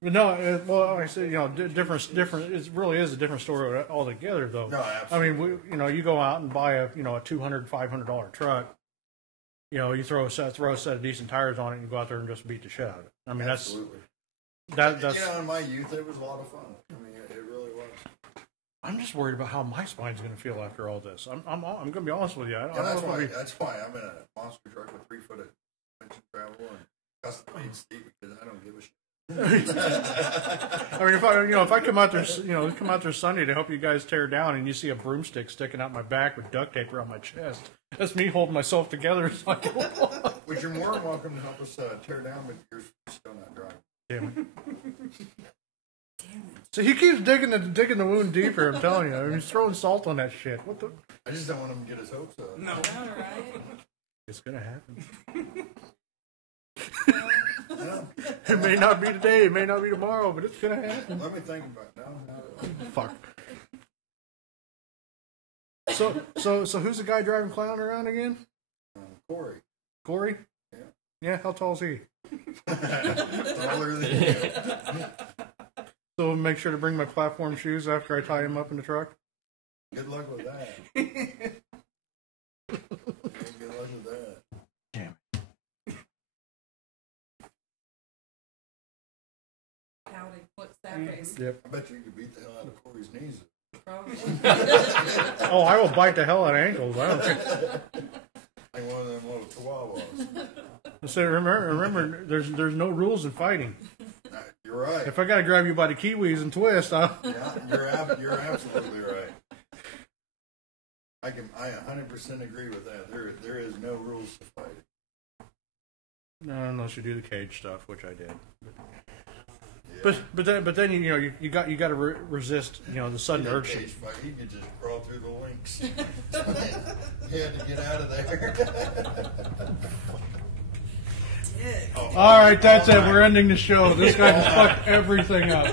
But no, I say, different. It really is a different story altogether, though. No, absolutely. I mean, you go out and buy a $200, $500 truck. You throw a set of decent tires on it, and you go out there and just beat the shit out of it. I mean, absolutely. That's. In my youth, it was a lot of fun. I mean, it really was. I'm just worried about how my spine's going to feel after all this. I'm going to be honest with you. That's why I'm in a monster truck with 3-foot suspension travel and custom made seat because I don't give a shit. I mean, if I come out there Sunday to help you guys tear down, and you see a broomstick sticking out my back with duct tape around my chest, That's me holding myself together. Which you're more than welcome to help us tear down, but you're still not driving. Damn it. So he keeps digging the wound deeper. I'm telling you, I mean, he's throwing salt on that shit. What the? I just don't want him to get his hopes up. No. All right. It's gonna happen. No. It may not be today. It may not be tomorrow, but it's gonna happen. Let me think about it. No. Fuck. So who's the guy driving clown around again? Corey. Corey? Yeah. Yeah. How tall is he? Taller than you. So make sure to bring my platform shoes after I tie him up in the truck. Good luck with that. Good luck with that. Damn. Pouting, flips that face. Yep. I bet you could beat the hell out of Corey's knees. Probably. Oh, I will bite the hell out of ankles. I don't care. Like one of them little chihuahuas. So remember, there's no rules in fighting. You're right. If I gotta grab you by the kiwis and twist, Yeah, you're absolutely right. I 100% agree with that. There is no rules to fighting. no, unless you do the cage stuff, which I did. Yeah. But then you got to resist the sudden He did urge. cage fight. He could just crawl through the links. He had to get out of there. All right, that's it. We're ending the show. This guy just fucked everything up.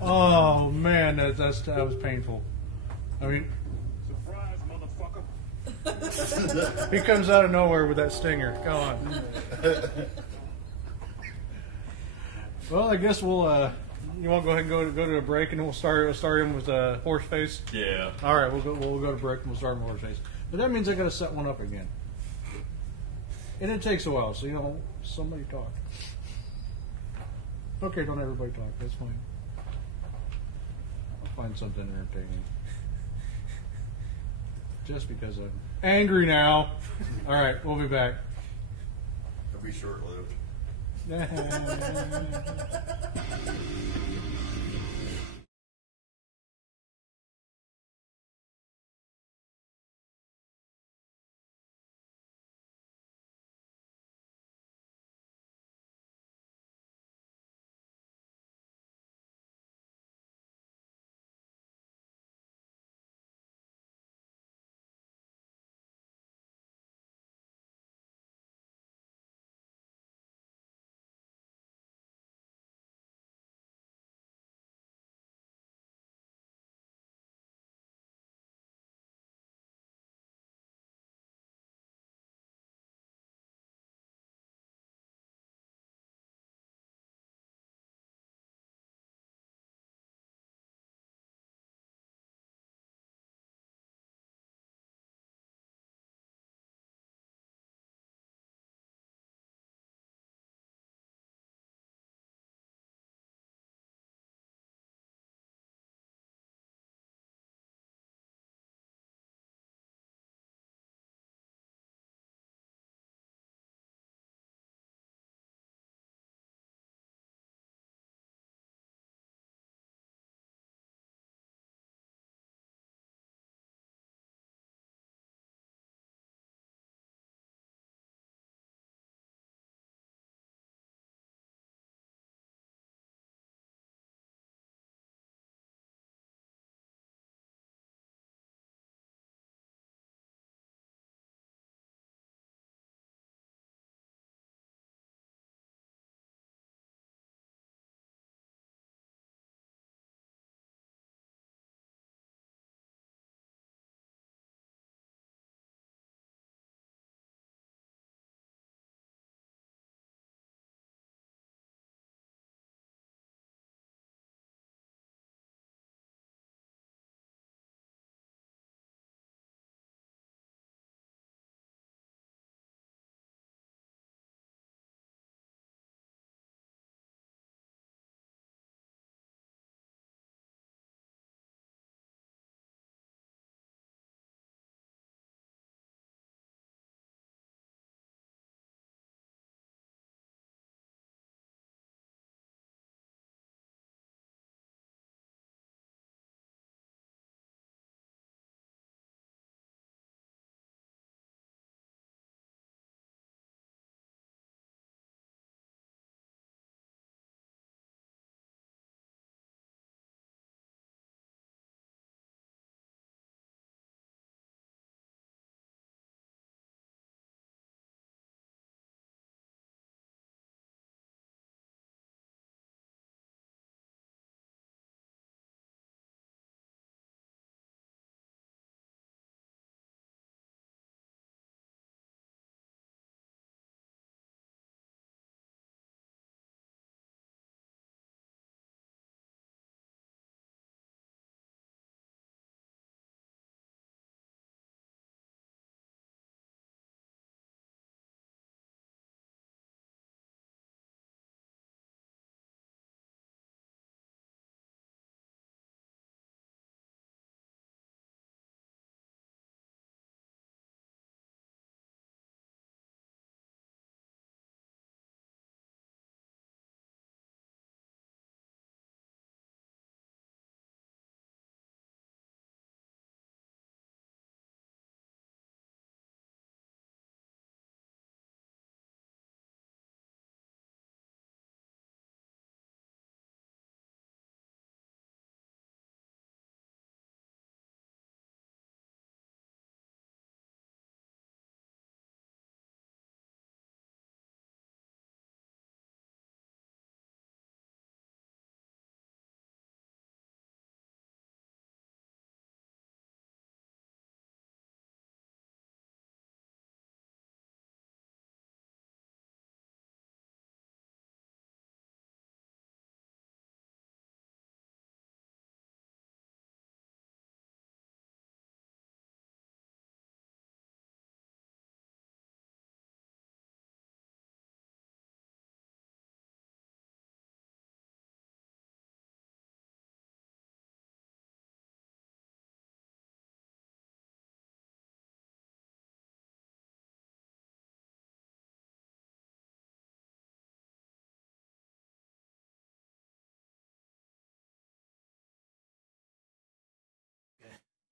Oh man, that was painful. I mean, Surprise, motherfucker. he comes out of nowhere with that stinger. Go on. Well, I guess we'll. You want to go ahead and go to a break, and we'll start him with horse face. Yeah. All right, we'll go to break, and we'll start him with horse face. But that means I got to set one up again, and it takes a while. So somebody talk. Okay, don't everybody talk. That's fine. I'll find something entertaining. Just because I'm angry now. All right, we'll be back. It'll be short-lived.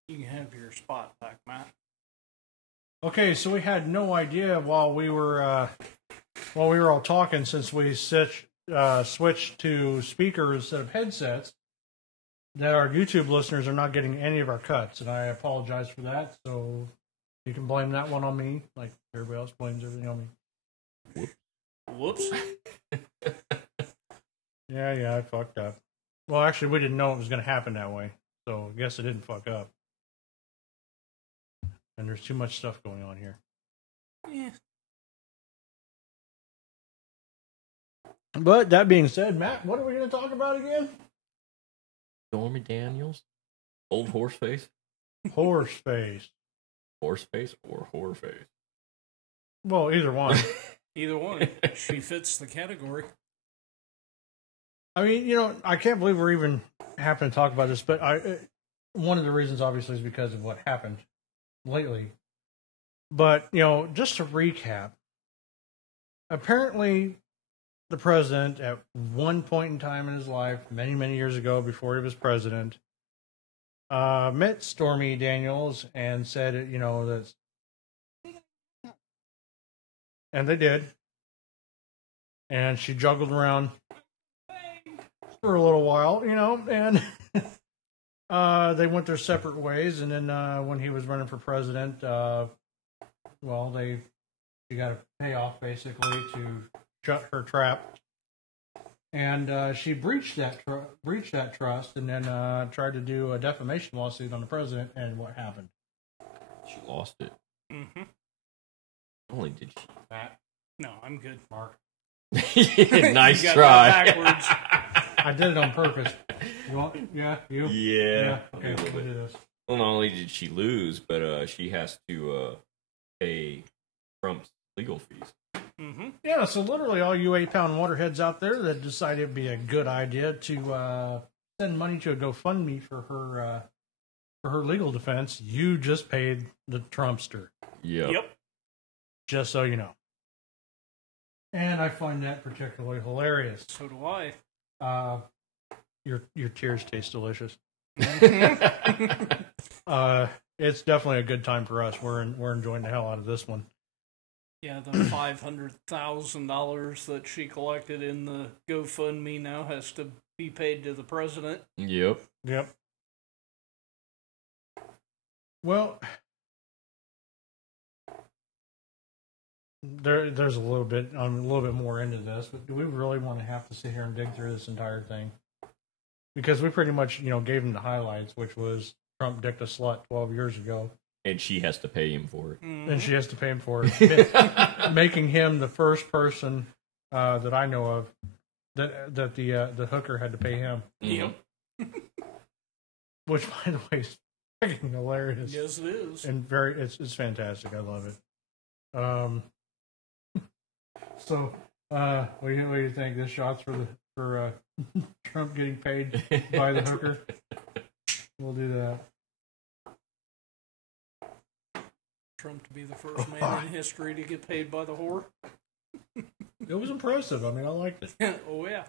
You can have your spot back, Matt. Okay, so we had no idea while we were all talking, since we switched to speakers instead of headsets, that our YouTube listeners are not getting any of our cuts, and I apologize for that. So you can blame that one on me, like everybody else blames everything on me. Whoops. Yeah, I fucked up. Well, actually, we didn't know it was going to happen that way, so I guess I didn't fuck up. And there's too much stuff going on here. Yeah. But that being said, Matt, what are we going to talk about again? Stormy Daniels, old horse face, Horse face. horse face, or whore face. Well, either one. Either one. She fits the category. I mean, I can't believe we're even having to talk about this, but one of the reasons, obviously, is because of what happened lately. But, just to recap, apparently the president, at one point in time in his life, many, many years ago, before he was president, met Stormy Daniels and said, that, and they did. And she juggled around for a little while, and they went their separate ways. And then when he was running for president, she got a payoff basically to shut her trap, and she breached that trust, and then tried to do a defamation lawsuit on the president. And what happened? She lost it. Mm-hmm. Only did she. No, I'm good, Mark. Nice You got try. that backwards. I did it on purpose. You want? Yeah, you. Yeah. Okay, we'll do this. Well, not only did she lose, but she has to pay Trump's legal fees. Mm-hmm. Yeah, so literally all you 8-pound waterheads out there that decided it'd be a good idea to send money to a GoFundMe for her legal defense, you just paid the Trumpster. Yep. Just so you know. And I find that particularly hilarious. So do I. Your tears taste delicious. It's definitely a good time for us. We're enjoying the hell out of this one. Yeah, the $500,000 that she collected in the GoFundMe now has to be paid to the president. Yep. Well, there's a little bit. I'm a little bit more into this, but do we really want to have to sit here and dig through this entire thing? Because we pretty much, gave him the highlights, which was Trump dicked a slut 12 years ago. And she has to pay him for it. Mm-hmm. And she has to pay him for it, making him the first person that I know of that the hooker had to pay him. Yep. Which, by the way, is freaking hilarious. Yes, it is. And it's fantastic. I love it. So, what do you think? This shot's for Trump getting paid by the hooker. We'll do that. Trump to be the first man in history to get paid by the whore. It was impressive. I mean, I liked it. Oh, yeah.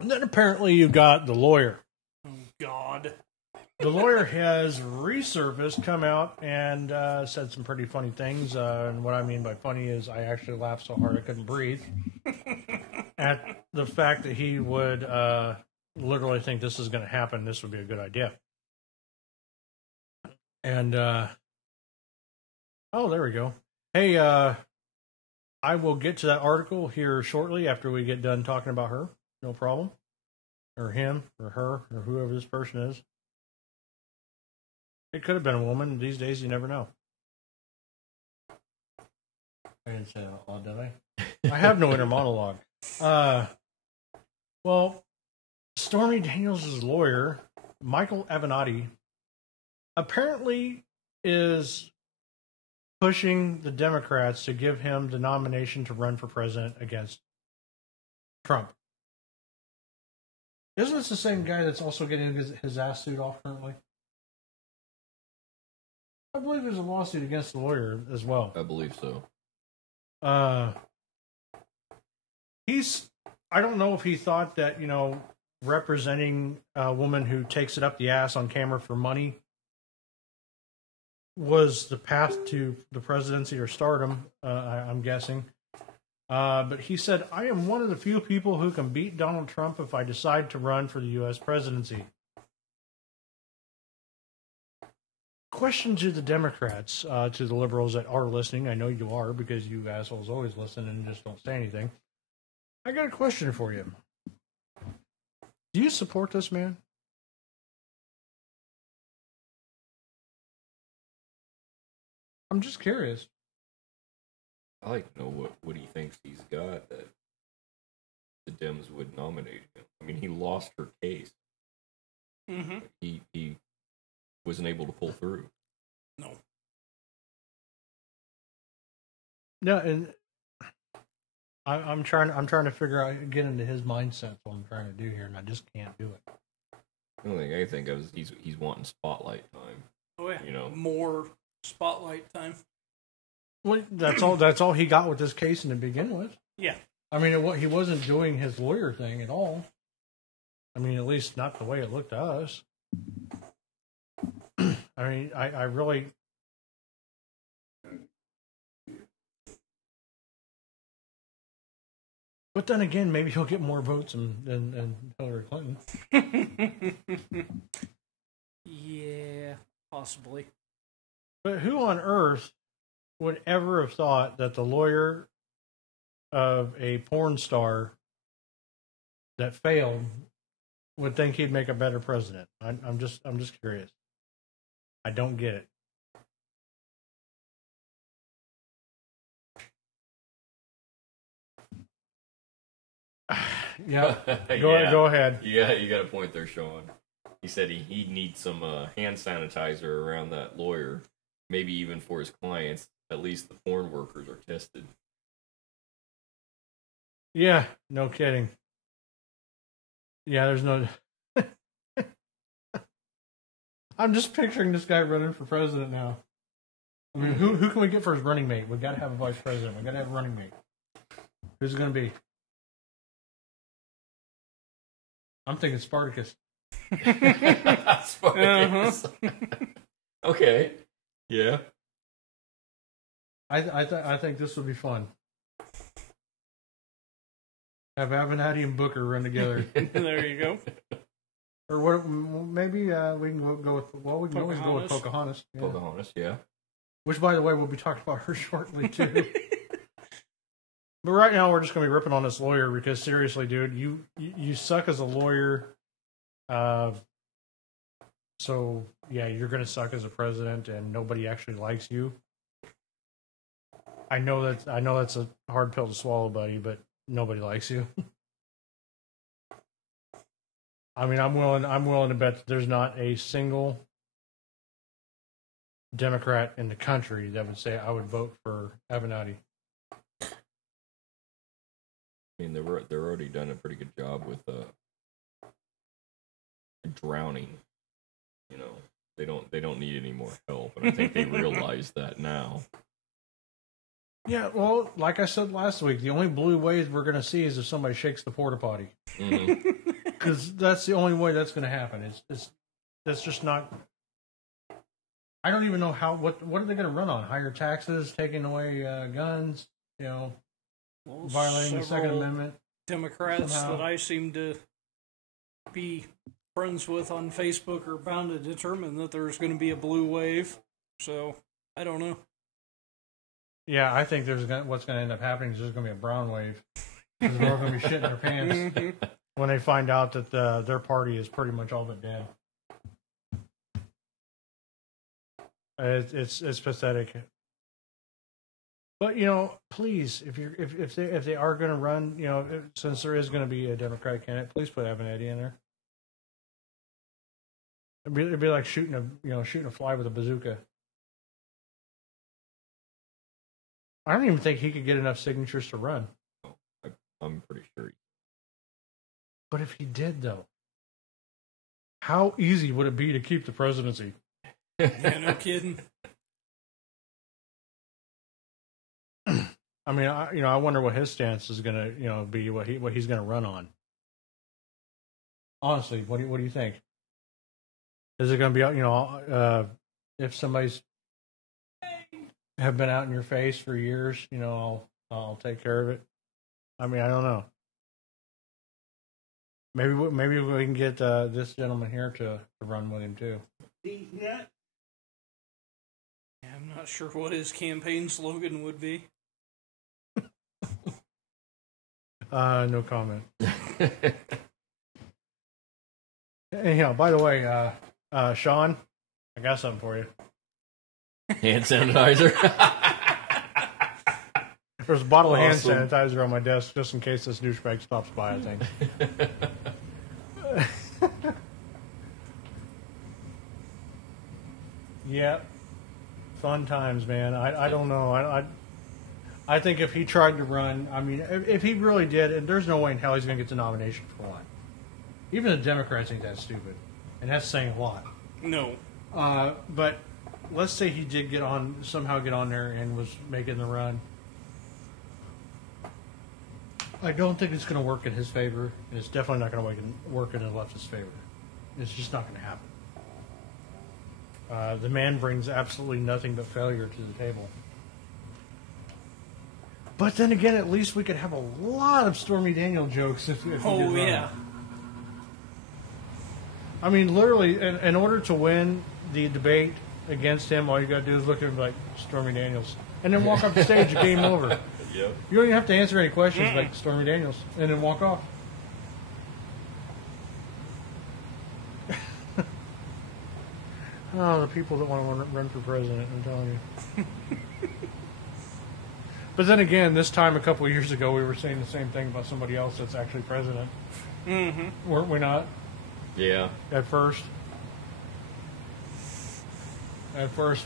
And then apparently you got the lawyer. Oh, God. The lawyer has resurfaced, come out, and said some pretty funny things. And what I mean by funny is I actually laughed so hard I couldn't breathe at the fact that he would literally think this is going to happen. This would be a good idea. And, there we go. Hey, I will get to that article here shortly after we get done talking about her. No problem. Or him, or her, or whoever this person is. It could have been a woman. These days, you never know. I didn't say that out loud, did I? I have no inner monologue. Well, Stormy Daniels' lawyer, Michael Avenatti, apparently is pushing the Democrats to give him the nomination to run for president against Trump. Isn't this the same guy that's also getting his ass sued off currently? I believe there's a lawsuit against the lawyer as well. I believe so. I don't know if he thought that, representing a woman who takes it up the ass on camera for money was the path to the presidency or stardom, I'm guessing. But he said, I am one of the few people who can beat Donald Trump if I decide to run for the U.S. presidency. Question to the Democrats, to the liberals that are listening. I know you are, because you assholes always listen and just don't say anything. I got a question for you. Do you support this man? I'm just curious. I like to know what he thinks he's got that the Dems would nominate him. I mean, he lost her case. Mm-hmm. He wasn't able to pull through. No. No, and I'm trying to figure out, get into his mindset. What I'm trying to do here, and I just can't do it. The only thing I think of is he's wanting spotlight time. Oh yeah. You know, more spotlight time. Well, that's all he got with this case to begin with. Yeah. I mean, he wasn't doing his lawyer thing at all. I mean, at least not the way it looked to us. I mean, I really. But then again, maybe he'll get more votes than Hillary Clinton. Yeah, possibly. But who on earth would ever have thought that the lawyer of a porn star that failed would think he'd make a better president? I'm just curious. I don't get it. Yeah, go ahead. Yeah, you got a point there, Sean. He said he'd need some hand sanitizer around that lawyer, maybe even for his clients. At least the porn workers are tested. Yeah, no kidding. Yeah, there's no. I'm just picturing this guy running for president now. I mean, who can we get for his running mate? We got to have a vice president. We got to have a running mate. Who's it going to be? I'm thinking Spartacus. Spartacus. Okay. Yeah. I think this would be fun. Have Avenatti and Booker run together. There you go. Or what? Maybe we can go with. Well, we can always go with Pocahontas. Yeah. Pocahontas, yeah. Which, by the way, we'll be talking about her shortly too. But right now, we're just going to be ripping on this lawyer because seriously, dude, you suck as a lawyer. So yeah, you're going to suck as a president, and nobody actually likes you. I know that's a hard pill to swallow, buddy, but nobody likes you. I mean, I'm willing to bet that there's not a single Democrat in the country that would say I would vote for Avenatti. I mean, they're already done a pretty good job with drowning. You know, they don't need any more help, and I think they realize that now. Yeah, well, like I said last week, the only blue wave we're going to see is if somebody shakes the porta potty. Because that's the only way that's going to happen. That's just not. I don't even know what are they going to run on? Higher taxes, taking away guns, violating the Second Amendment. Democrats that I seem to be friends with on Facebook are bound to determine that there's going to be a blue wave. So I don't know. Yeah, I think what's going to end up happening is there's going to be a brown wave. Because they're all going to be shitting their pants when they find out that their party is pretty much all but dead. It's pathetic. But please, if they are going to run, since there is going to be a Democratic candidate, please put Avenatti in there. It'd be like shooting a fly with a bazooka. I don't even think he could get enough signatures to run. I'm pretty sure. But if he did, though, how easy would it be to keep the presidency? Yeah, no kidding. I mean, I wonder what his stance is going to, be, what he's going to run on. Honestly, what do you think? Is it going to be, if somebody's have been out in your face for years, I'll take care of it. I mean, I don't know. Maybe we can get this gentleman here to run with him too. I'm not sure what his campaign slogan would be. No comment. Anyhow, by the way, Sean, I got something for you. Hand sanitizer. There's a bottle of hand sanitizer on my desk just in case this douchebag stops by, I think. Yep. Fun times, man. I don't know. I think if he tried to run, I mean, if he really did, and there's no way in hell he's going to get the nomination for one. Even the Democrats think that's stupid. And that's saying a lot. No. But let's say he did somehow get on there and was making the run. I don't think it's going to work in his favor, and it's definitely not going to work in the leftist favor. It's just not going to happen. The man brings absolutely nothing but failure to the table. But then again, at least we could have a lot of Stormy Daniel jokes if we did run. Yeah. I mean, literally, in order to win the debate against him, all you got to do is look at him like Stormy Daniels, and then walk off the stage. Game over. Yep. You don't even have to answer any questions like Stormy Daniels, and then walk off. Oh, the people that want to run for president, I'm telling you. But then again, this time a couple of years ago, we were saying the same thing about somebody else that's actually president. Mm-hmm. Weren't we not? Yeah. At first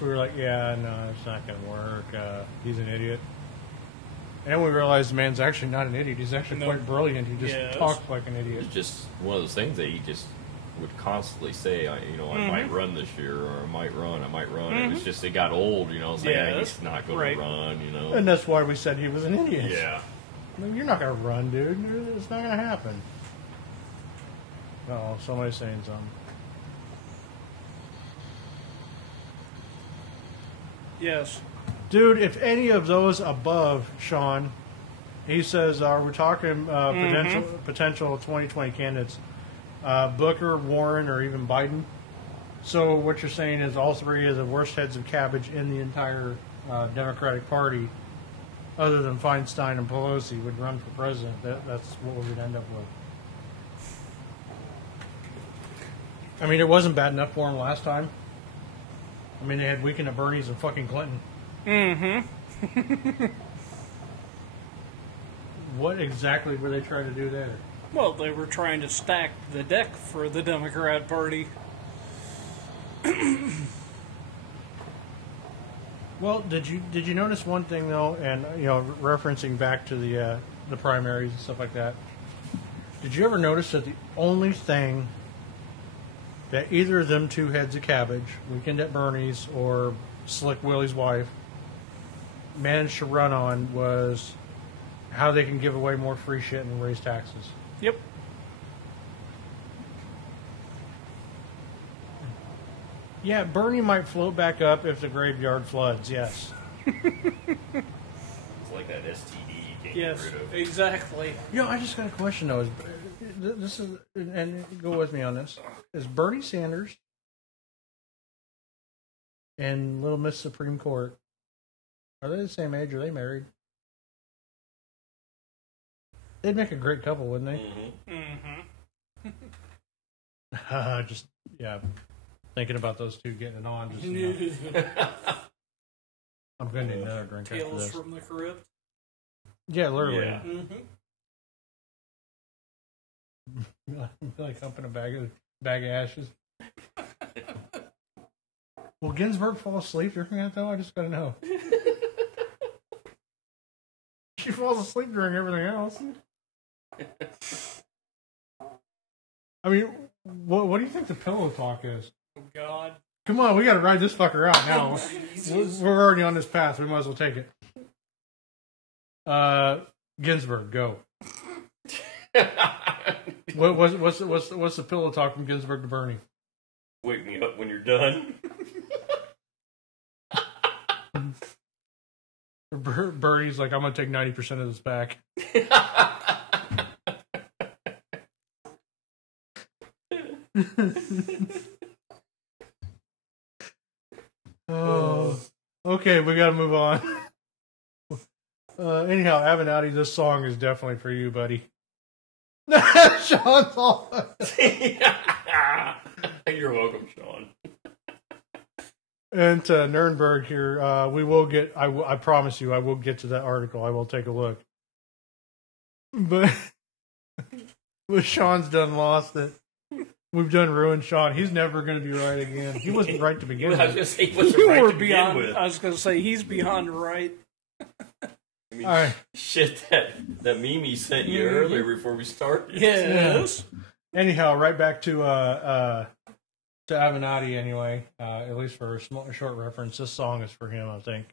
we were like, yeah, no, it's not going to work. He's an idiot. And then we realized the man's actually not an idiot. He's actually quite brilliant. He just talks like an idiot. It's just one of those things that he just would constantly say, I might run this year, or I might run. It was just, it got old, saying he's not going to run, And that's why we said he was an idiot. Yeah. I mean, you're not going to run, dude. It's not going to happen. Oh, somebody's saying something. Yes. Dude, if any of those above, Sean, he says, we're talking potential 2020 candidates, Booker, Warren, or even Biden. So what you're saying is all three are the worst heads of cabbage in the entire Democratic Party, other than Feinstein and Pelosi, would run for president. That's what we would end up with. I mean, it wasn't bad enough for him last time. I mean, they had Weekend at Bernie's and fucking Clinton. Mm-hmm. What exactly were they trying to do there? Well, they were trying to stack the deck for the Democrat Party. Well, did you notice one thing though, and referencing back to the primaries and stuff like that? Did you ever notice that the only thing that either of them two heads of cabbage, Weekend at Bernie's or Slick Willie's wife, managed to run on was how they can give away more free shit and raise taxes? Yep. Yeah, Bernie might float back up if the graveyard floods, yes. It's like that STD you can't get rid of. Exactly. I just got a question though. This is, and go with me on this. Is Bernie Sanders and Little Miss Supreme Court, are they the same age? Are they married? They'd make a great couple, wouldn't they? Mm-hmm. Just thinking about those two getting it on. Just, I'm going to need another drink after Tales this. from the Crypt. Yeah, literally. Yeah. Like humping a bag of ashes. Will Ginsburg fall asleep during that though? I just gotta know. She falls asleep during everything else. I mean, what do you think the pillow talk is? Oh God! Come on, we gotta ride this fucker out now. We're already on this path. We might as well take it. Ginsburg, go. What's the pillow talk from Ginsburg to Bernie? Wake me up when you're done. Bernie's like, I'm gonna take 90% of this back. Oh, okay, we gotta move on. Anyhow, Avenatti, this song is definitely for you, buddy. Sean's all. You're welcome, Sean. And to Nuremberg here, we will get. I promise you, I will get to that article. I will take a look. But Sean's done lost it. We've done ruined Sean. He's never going to be right again. He wasn't right to begin with. I was going to say, he wasn't right to begin with. I was going to say, he's beyond right. I mean, all right. Shit, that meme he sent you earlier before we started. Yes. Yeah. Anyhow, right back to Avenatti anyway. At least for a short reference, this song is for him, I think.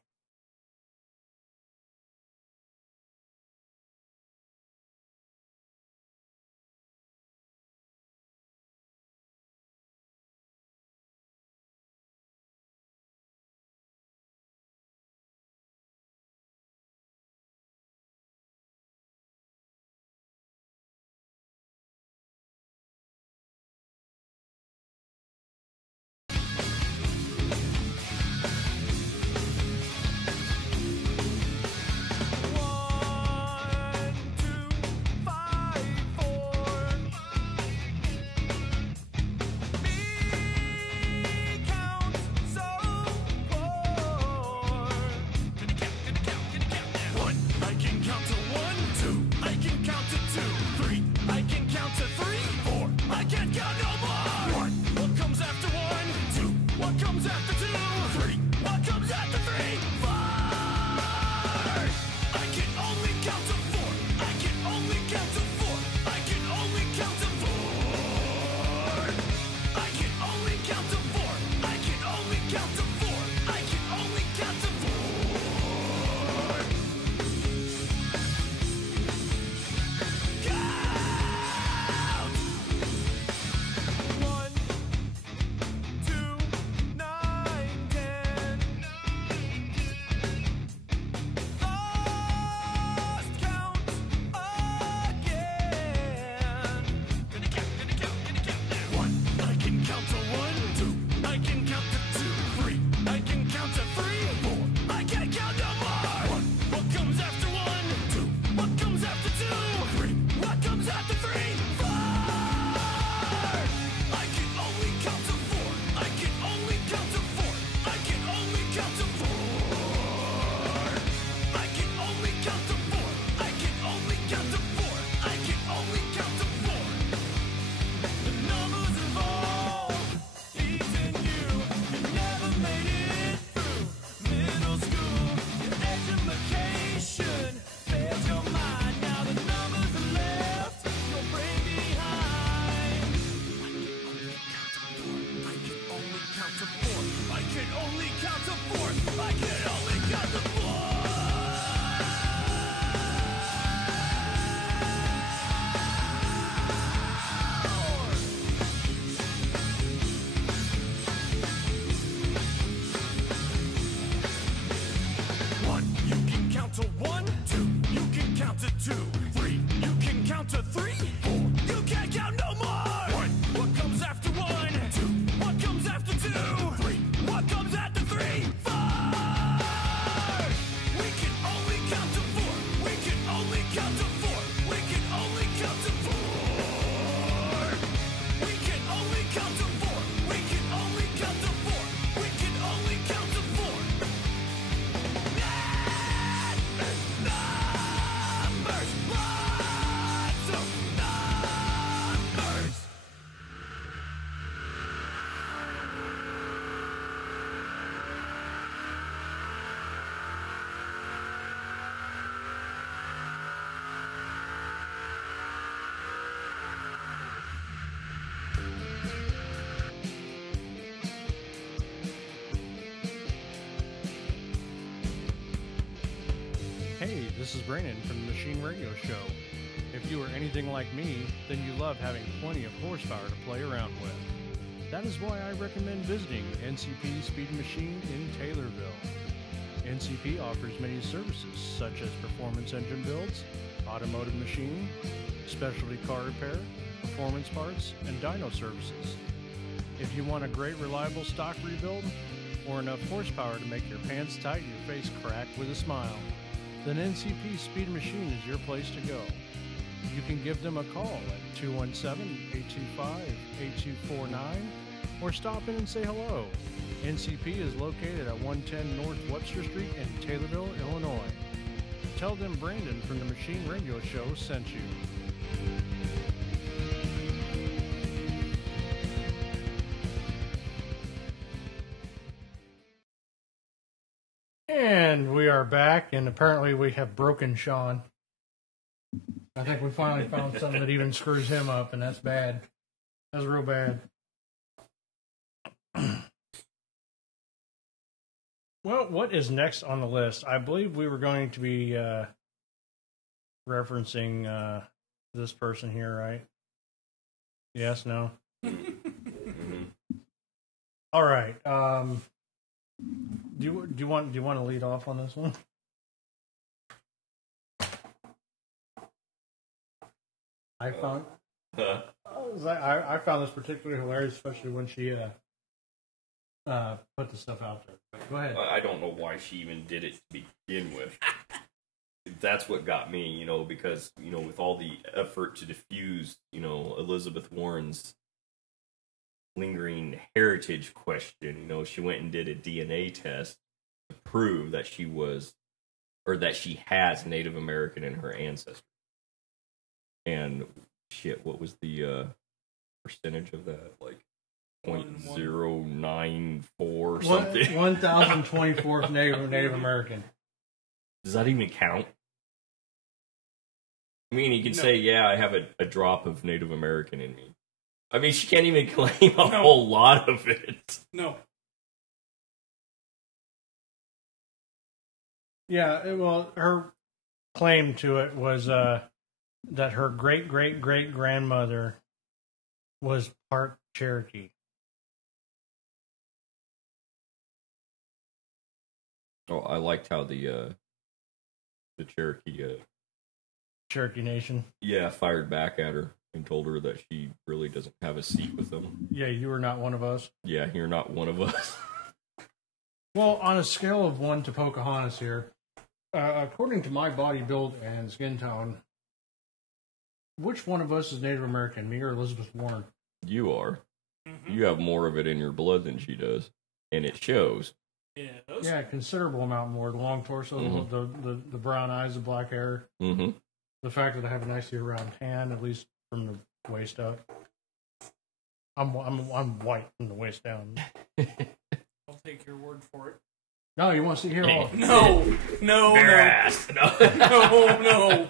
Hey, this is Brandon from the Machine Radio Show. If you are anything like me, then you love having plenty of horsepower to play around with. That is why I recommend visiting NCP Speed Machine in Taylorville. NCP offers many services such as performance engine builds, automotive machining, specialty car repair, performance parts, and dyno services. If you want a great reliable stock rebuild or enough horsepower to make your pants tight and your face crack with a smile, then NCP Speed Machine is your place to go. You can give them a call at 217-825-8249 or stop in and say hello. NCP is located at 110 North Webster Street in Taylorville, Illinois. Tell them Brandon from the Machine Radio Show sent you. And we are back, and apparently we have broken Sean. I think we finally found something that even screws him up, and that's bad. That's real bad. Well, what is next on the list? I believe we were going to be referencing this person here, right? Yes, no? All right. Do you want to lead off on this one? I found this particularly hilarious, especially when she put the stuff out there. Go ahead. I don't know why she even did it to begin with. That's what got me, because with all the effort to diffuse, Elizabeth Warren's lingering heritage question, she went and did a DNA test to prove that she was, or that she has Native American in her ancestry. And shit, what was the percentage of that? Like 0.094 something. 1,024th Native American. Does that even count? I mean, you could say, yeah, I have a drop of Native American in me. I mean, she can't even claim a whole lot of it. No. Yeah, well, her claim to it was that her great-great-great-grandmother was part Cherokee. Oh, I liked how the Cherokee Cherokee Nation. Yeah, fired back at her and told her that she really doesn't have a seat with them. Yeah, you are not one of us. Yeah, you're not one of us. Well, on a scale of 1 to Pocahontas here, according to my body build and skin tone, which one of us is Native American, me or Elizabeth Warren? You are. Mm-hmm. You have more of it in your blood than she does, and it shows. Yeah, a considerable amount more. The long torso, mm-hmm. the brown eyes, the black hair. Mm-hmm. The fact that I have a nice year-round tan, at least from the waist up. I'm white from the waist down. I'll take your word for it. No, you want to see hair off? No. Ass. No.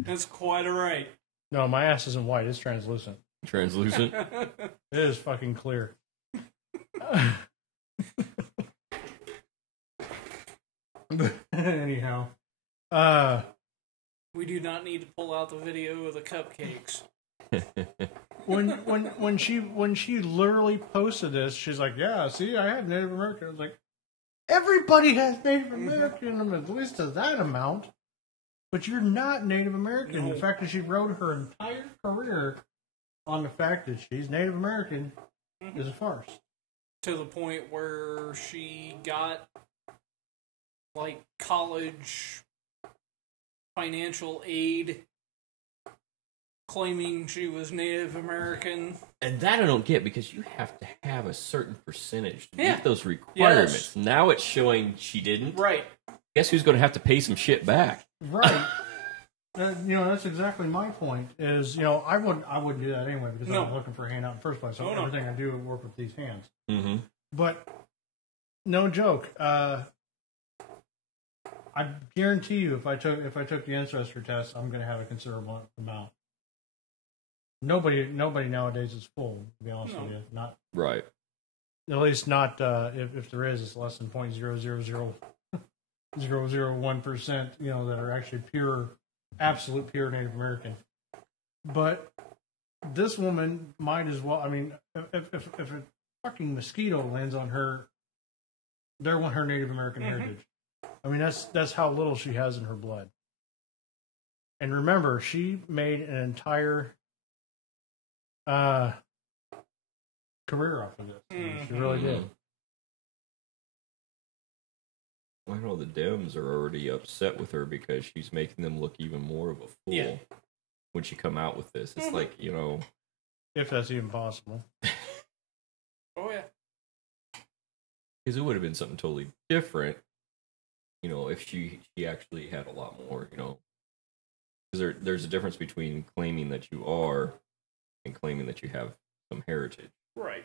That's quite all right. No, my ass isn't white. It's translucent. Translucent? It is fucking clear. Anyhow. We do not need to pull out the video of the cupcakes. when she literally posted this, she's like, "Yeah, see, I have Native American." I was like, everybody has Native American, at least to that amount, but you're not Native American. No. The fact that she wrote her entire career on the fact that she's Native American is a farce. To the point where she got like college financial aid claiming she was Native American. And that I don't get, because you have to have a certain percentage to meet those requirements. Yes. Now it's showing she didn't. Right. Guess who's going to have to pay some shit back? Right. That's exactly my point. Is I wouldn't do that anyway, because I'm looking for a handout in the first place. So everything I do would work with these hands. Mm-hmm. But no joke. I guarantee you, if I took the ancestor test, I'm going to have a considerable amount. Nobody nowadays is full. To be honest with you, not right. At least not if there is, it's less than 0.0000001%. That are actually pure absolute pure Native American. But this woman might as well. I mean, if a fucking mosquito lands on her, there went her Native American heritage. I mean, that's how little she has in her blood. And remember, she made an entire career off of this. I mean, she really did. I know the Dems are already upset with her because she's making them look even more of a fool when she come out with this. It's like, you know... If that's even possible. Oh, yeah. Because it would have been something totally different, you know, if she actually had a lot more, you know. Because there's a difference between claiming that you are and claiming that you have some heritage. Right.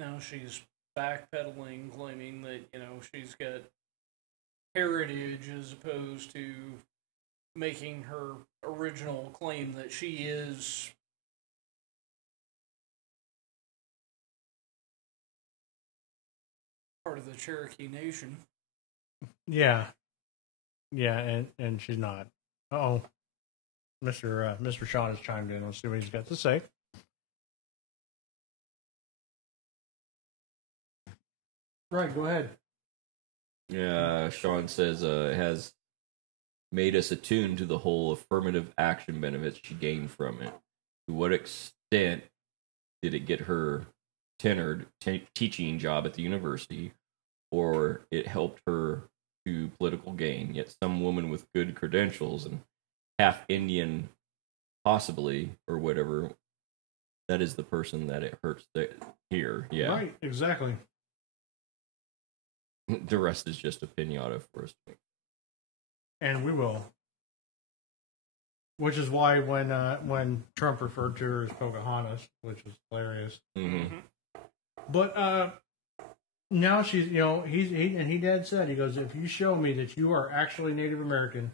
Now she's backpedaling, claiming that, you know, she's got heritage as opposed to making her original claim that she is part of the Cherokee Nation. Yeah. Yeah, and she's not. Uh-oh. Mr. Sean has chimed in. Let's see what he's got to say. Right, go ahead. Yeah, Sean says it has made us attuned to the whole affirmative action benefits she gained from it. To what extent did it get her tenured teaching job at the university, or it helped her to political gain? Yet some woman with good credentials and half Indian, possibly, or whatever, that is the person that it hurts here. Yeah. Right, exactly. The rest is just a pinata for us. And we will. Which is why when Trump referred to her as Pocahontas, which was hilarious. Mm-hmm. But now she's, you know, he dad said, he goes, if you show me that you are actually Native American,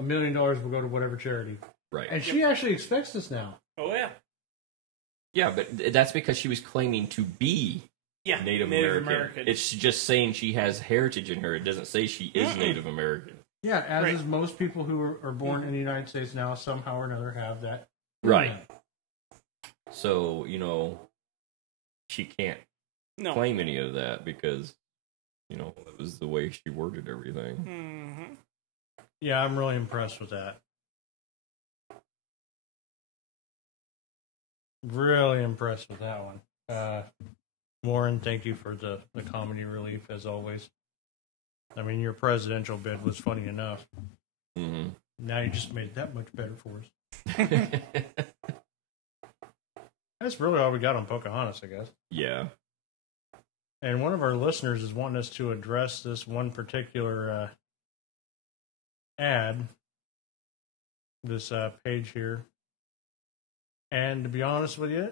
$1 million will go to whatever charity. Right. And she actually expects this now. Oh, yeah. Yeah, but that's because she was claiming to be Native American. It's just saying she has heritage in her. It doesn't say she is Native American. Yeah, as is most people who are born in the United States now, somehow or another have that. Right. So, you know, she can't claim any of that because, you know, it was the way she worded everything. Mm-hmm. Yeah, I'm really impressed with that. Really impressed with that one. Warren, thank you for the comedy relief, as always. I mean, your presidential bid was funny enough. Mm-hmm. Now you just made it that much better for us. That's really all we got on Pocahontas, I guess. Yeah. And one of our listeners is wanting us to address this one particular ad, this page here. And to be honest with you,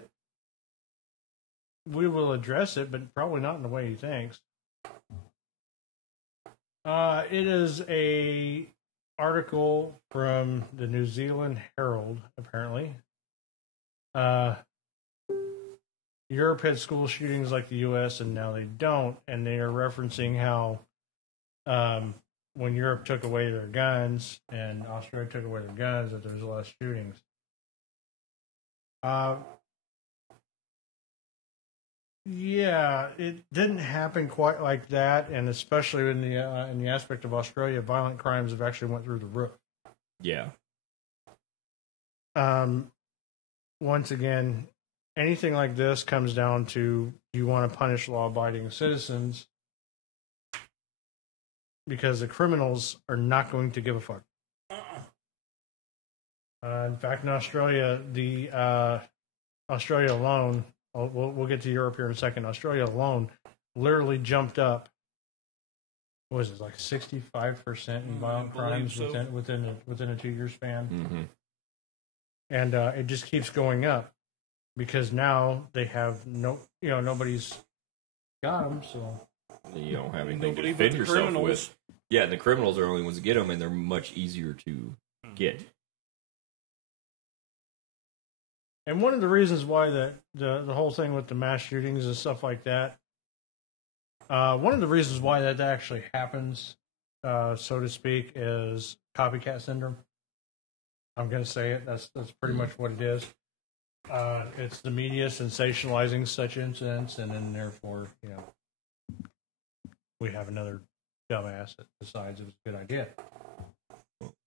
we will address it, but probably not in the way he thinks. It is a article from the New Zealand Herald, apparently. Europe had school shootings like the U.S., and now they don't. And they are referencing how when Europe took away their guns and Australia took away their guns, that there's less shootings. Yeah, it didn't happen quite like that, and especially in the aspect of Australia, violent crimes have actually went through the roof. Yeah. Once again, anything like this comes down to you want to punish law-abiding citizens because the criminals are not going to give a fuck. In fact, in Australia, Australia alone. We'll get to Europe here in a second. Australia alone literally jumped up. What was it, like 65% in violent crimes within a 2-year span? Mm-hmm. And it just keeps going up because now they have nobody's got them, so you don't have anything to defend yourself with. Yeah, the criminals are the only ones to get them, and they're much easier to get. And one of the reasons why the whole thing with the mass shootings and stuff like that, one of the reasons why that actually happens, so to speak, is copycat syndrome. I'm going to say it. That's pretty much what it is. It's the media sensationalizing such incidents, and then therefore, we have another dumbass that decides it was a good idea.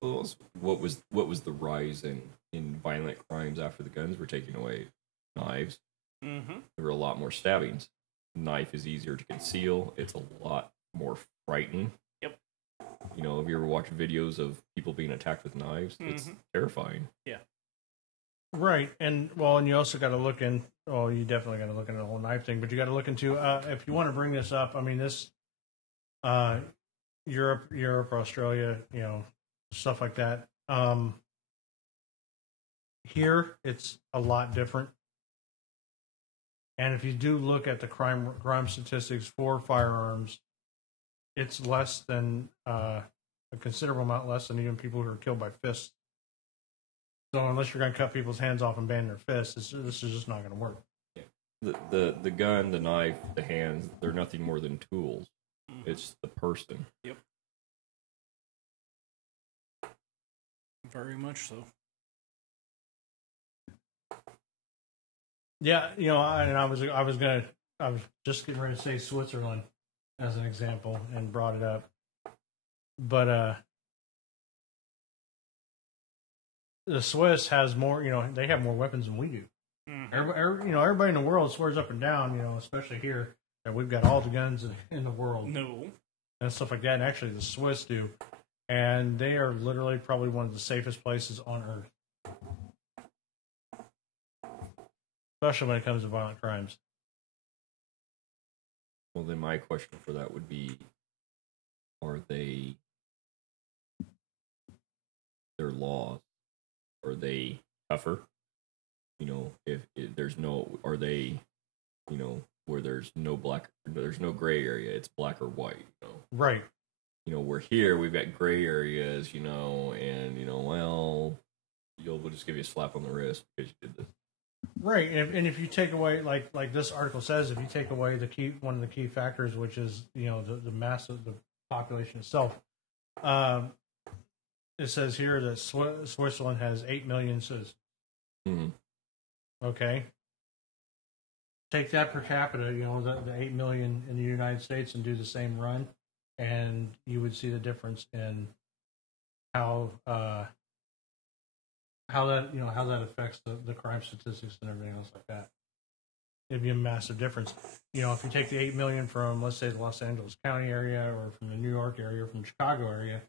Well, what was the rise in violent crimes after the guns were taken away? Knives. Mm-hmm. There were a lot more stabbings. Knife is easier to conceal. It's a lot more frightening. Yep. Have you ever watched videos of people being attacked with knives? Mm-hmm. It's terrifying. Yeah. Right, and you also got to look in. Well, you definitely got to look into the whole knife thing, but you got to look into if you want to bring this up. I mean, this Europe, Australia, stuff like that. Here, it's a lot different. And if you do look at the crime statistics for firearms, it's less than a considerable amount less than even people who are killed by fists. So unless you're going to cut people's hands off and ban their fists, this is just not going to work. Yeah. The gun, the knife, the hands, they're nothing more than tools. Mm-hmm. It's the person. Yep. Very much so. Yeah, I was just getting ready to say Switzerland as an example and brought it up, but the Swiss has more. They have more weapons than we do. Mm-hmm. Everybody in the world swears up and down. Especially here, that we've got all the guns in the world. No, and stuff like that. And actually, the Swiss do, and they are literally probably one of the safest places on earth. Especially when it comes to violent crimes. Well, then my question for that would be, are their laws, are they tougher? If there's are they, where there's no gray area, it's black or white, Right. We're here, we've got gray areas, and, we'll just give you a slap on the wrist because you did this. Right, and if you take away, like this article says, if you take away one of the key factors, which is the mass of the population itself, it says here that Switzerland has 8 million citizens. Mm-hmm. Okay, take that per capita, the 8 million in the United States, and do the same run, and you would see the difference in how that affects the crime statistics and everything else like that. It'd be a massive difference. If you take the 8 million from, let's say, the Los Angeles County area, or from the New York area, or from the Chicago area,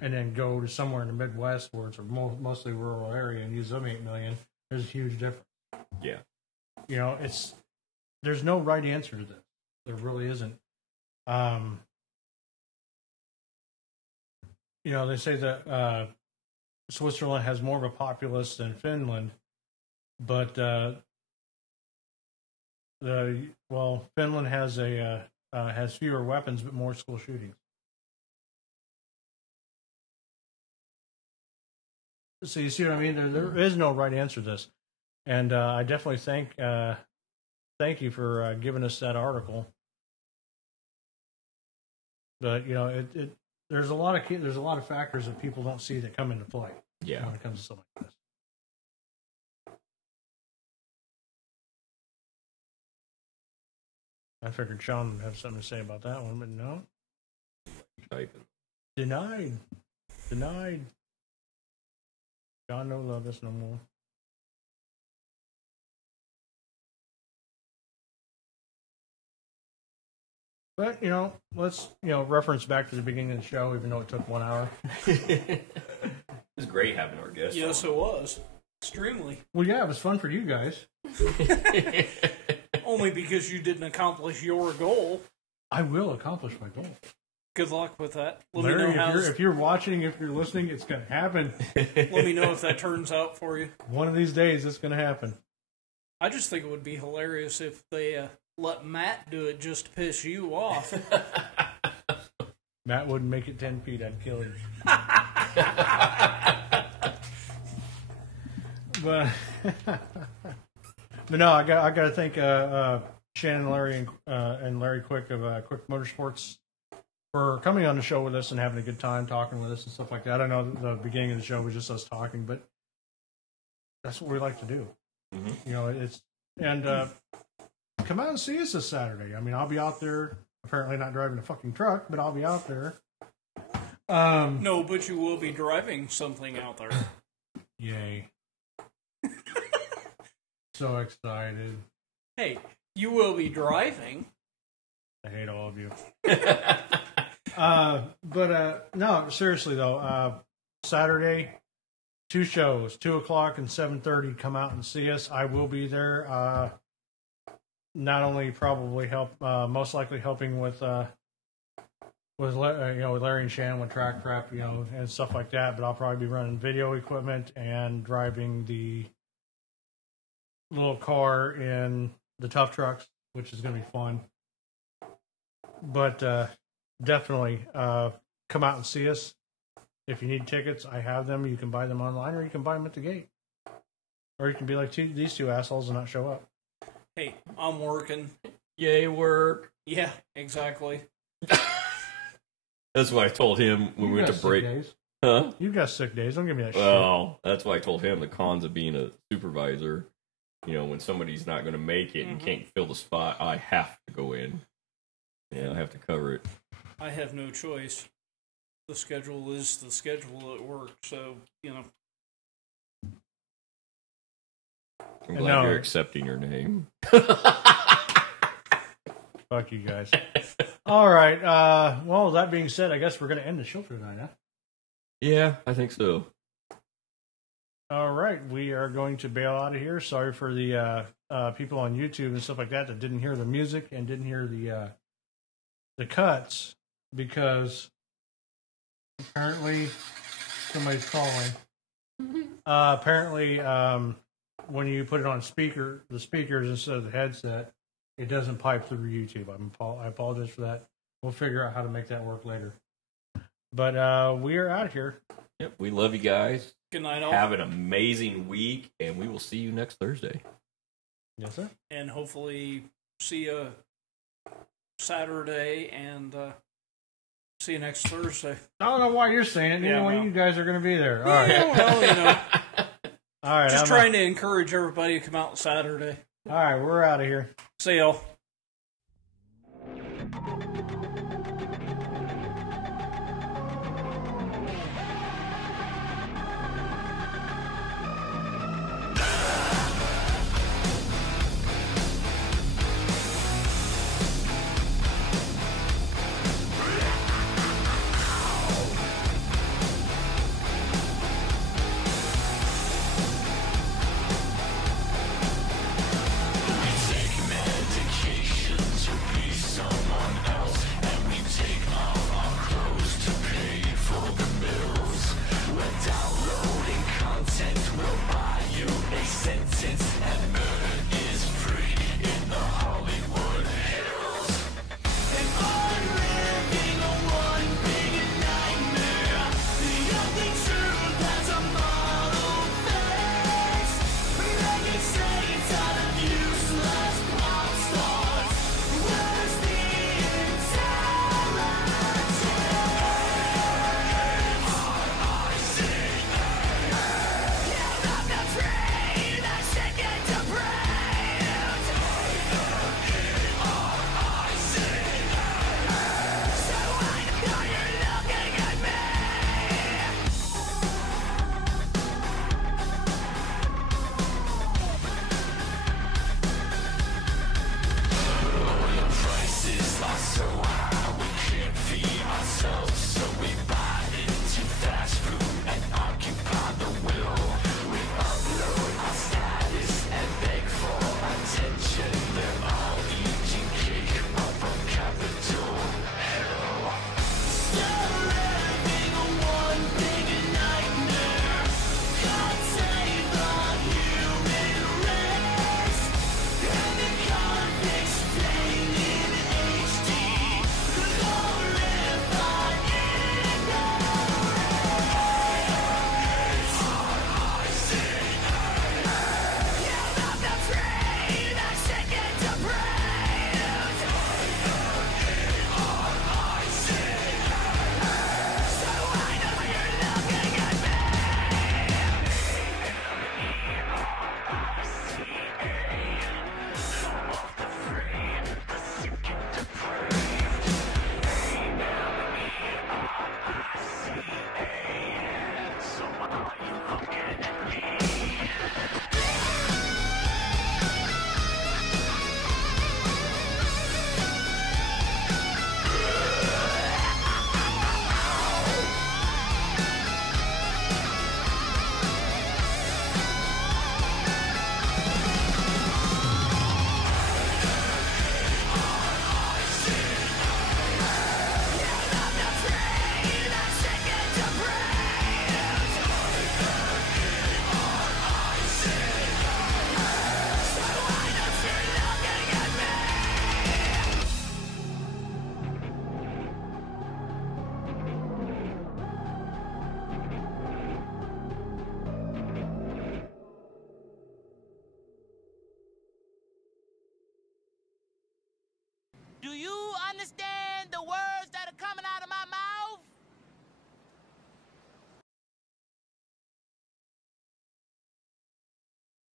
and then go to somewhere in the Midwest where it's a mostly rural area and use them 8 million, there's a huge difference. Yeah. There's no right answer to this. There really isn't. They say that Switzerland has more of a populace than Finland, but Finland has fewer weapons but more school shootings. So you see what I mean? There is no right answer to this, and I definitely thank you for giving us that article. But there's a lot of factors that people don't see that come into play. Yeah. When it comes to something like this. I figured Sean would have something to say about that one, but no. Typing. Denied. God no love us no more. But, let's, reference back to the beginning of the show, even though it took 1 hour. It was great having our guest. Yes, it was. Extremely. Well, yeah, it was fun for you guys. Only because you didn't accomplish your goal. I will accomplish my goal. Good luck with that. Let Larry, me know if you're watching, if you're listening, it's going to happen. Let me know if that turns out for you. One of these days, it's going to happen. I just think it would be hilarious if they let Matt do it just to piss you off. Matt wouldn't make it 10 feet. I'd kill him. But no, I got to thank Shannon, Larry, and Larry Quick of Quick Motorsports for coming on the show with us and having a good time talking with us and stuff like that. I know the beginning of the show was just us talking, but that's what we like to do. You know, come out and see us this Saturday. I mean, I'll be out there. Apparently, not driving a fucking truck, but I'll be out there. No, but you will be driving something out there. Yay! So excited. Hey, you will be driving. I hate all of you. No, seriously though, Saturday, 2 shows, 2:00 and 7:30. Come out and see us. I will be there. Not only probably most likely helping with Larry and Shannon with track prep, and stuff like that. But I'll probably be running video equipment and driving the little car in the tough trucks, which is going to be fun. But definitely come out and see us. If you need tickets, I have them. You can buy them online, or you can buy them at the gate. Or you can be like these two assholes and not show up. Hey, I'm working. Yay, work. Yeah, exactly. That's what I told him when we went to break. Days. Huh? You got sick days. Don't give me that shit. Well, that's why I told him the cons of being a supervisor. When somebody's not going to make it and can't fill the spot, I have to go in. Yeah, I have to cover it. I have no choice. The schedule is the schedule at work, so, I'm glad you're accepting your name. Fuck you guys. All right. Well, that being said, I guess we're going to end the show for tonight, huh? Yeah, I think so. All right. We are going to bail out of here. Sorry for the people on YouTube and stuff like that didn't hear the music and didn't hear the cuts, because apparently somebody's calling. Apparently, when you put it on the speakers instead of the headset, it doesn't pipe through YouTube. I apologize for that. We'll figure out how to make that work later. But we are out of here. Yep, we love you guys. Good night, all. Have an amazing week, and we will see you next Thursday. Yes, sir. And hopefully see you Saturday, and see you next Thursday. I don't know why you're saying it. Yeah, Anyway, you guys are going to be there. All Yeah, right. well, All right. just trying to encourage everybody to come out Saturday. All right. We're out of here. See y'all.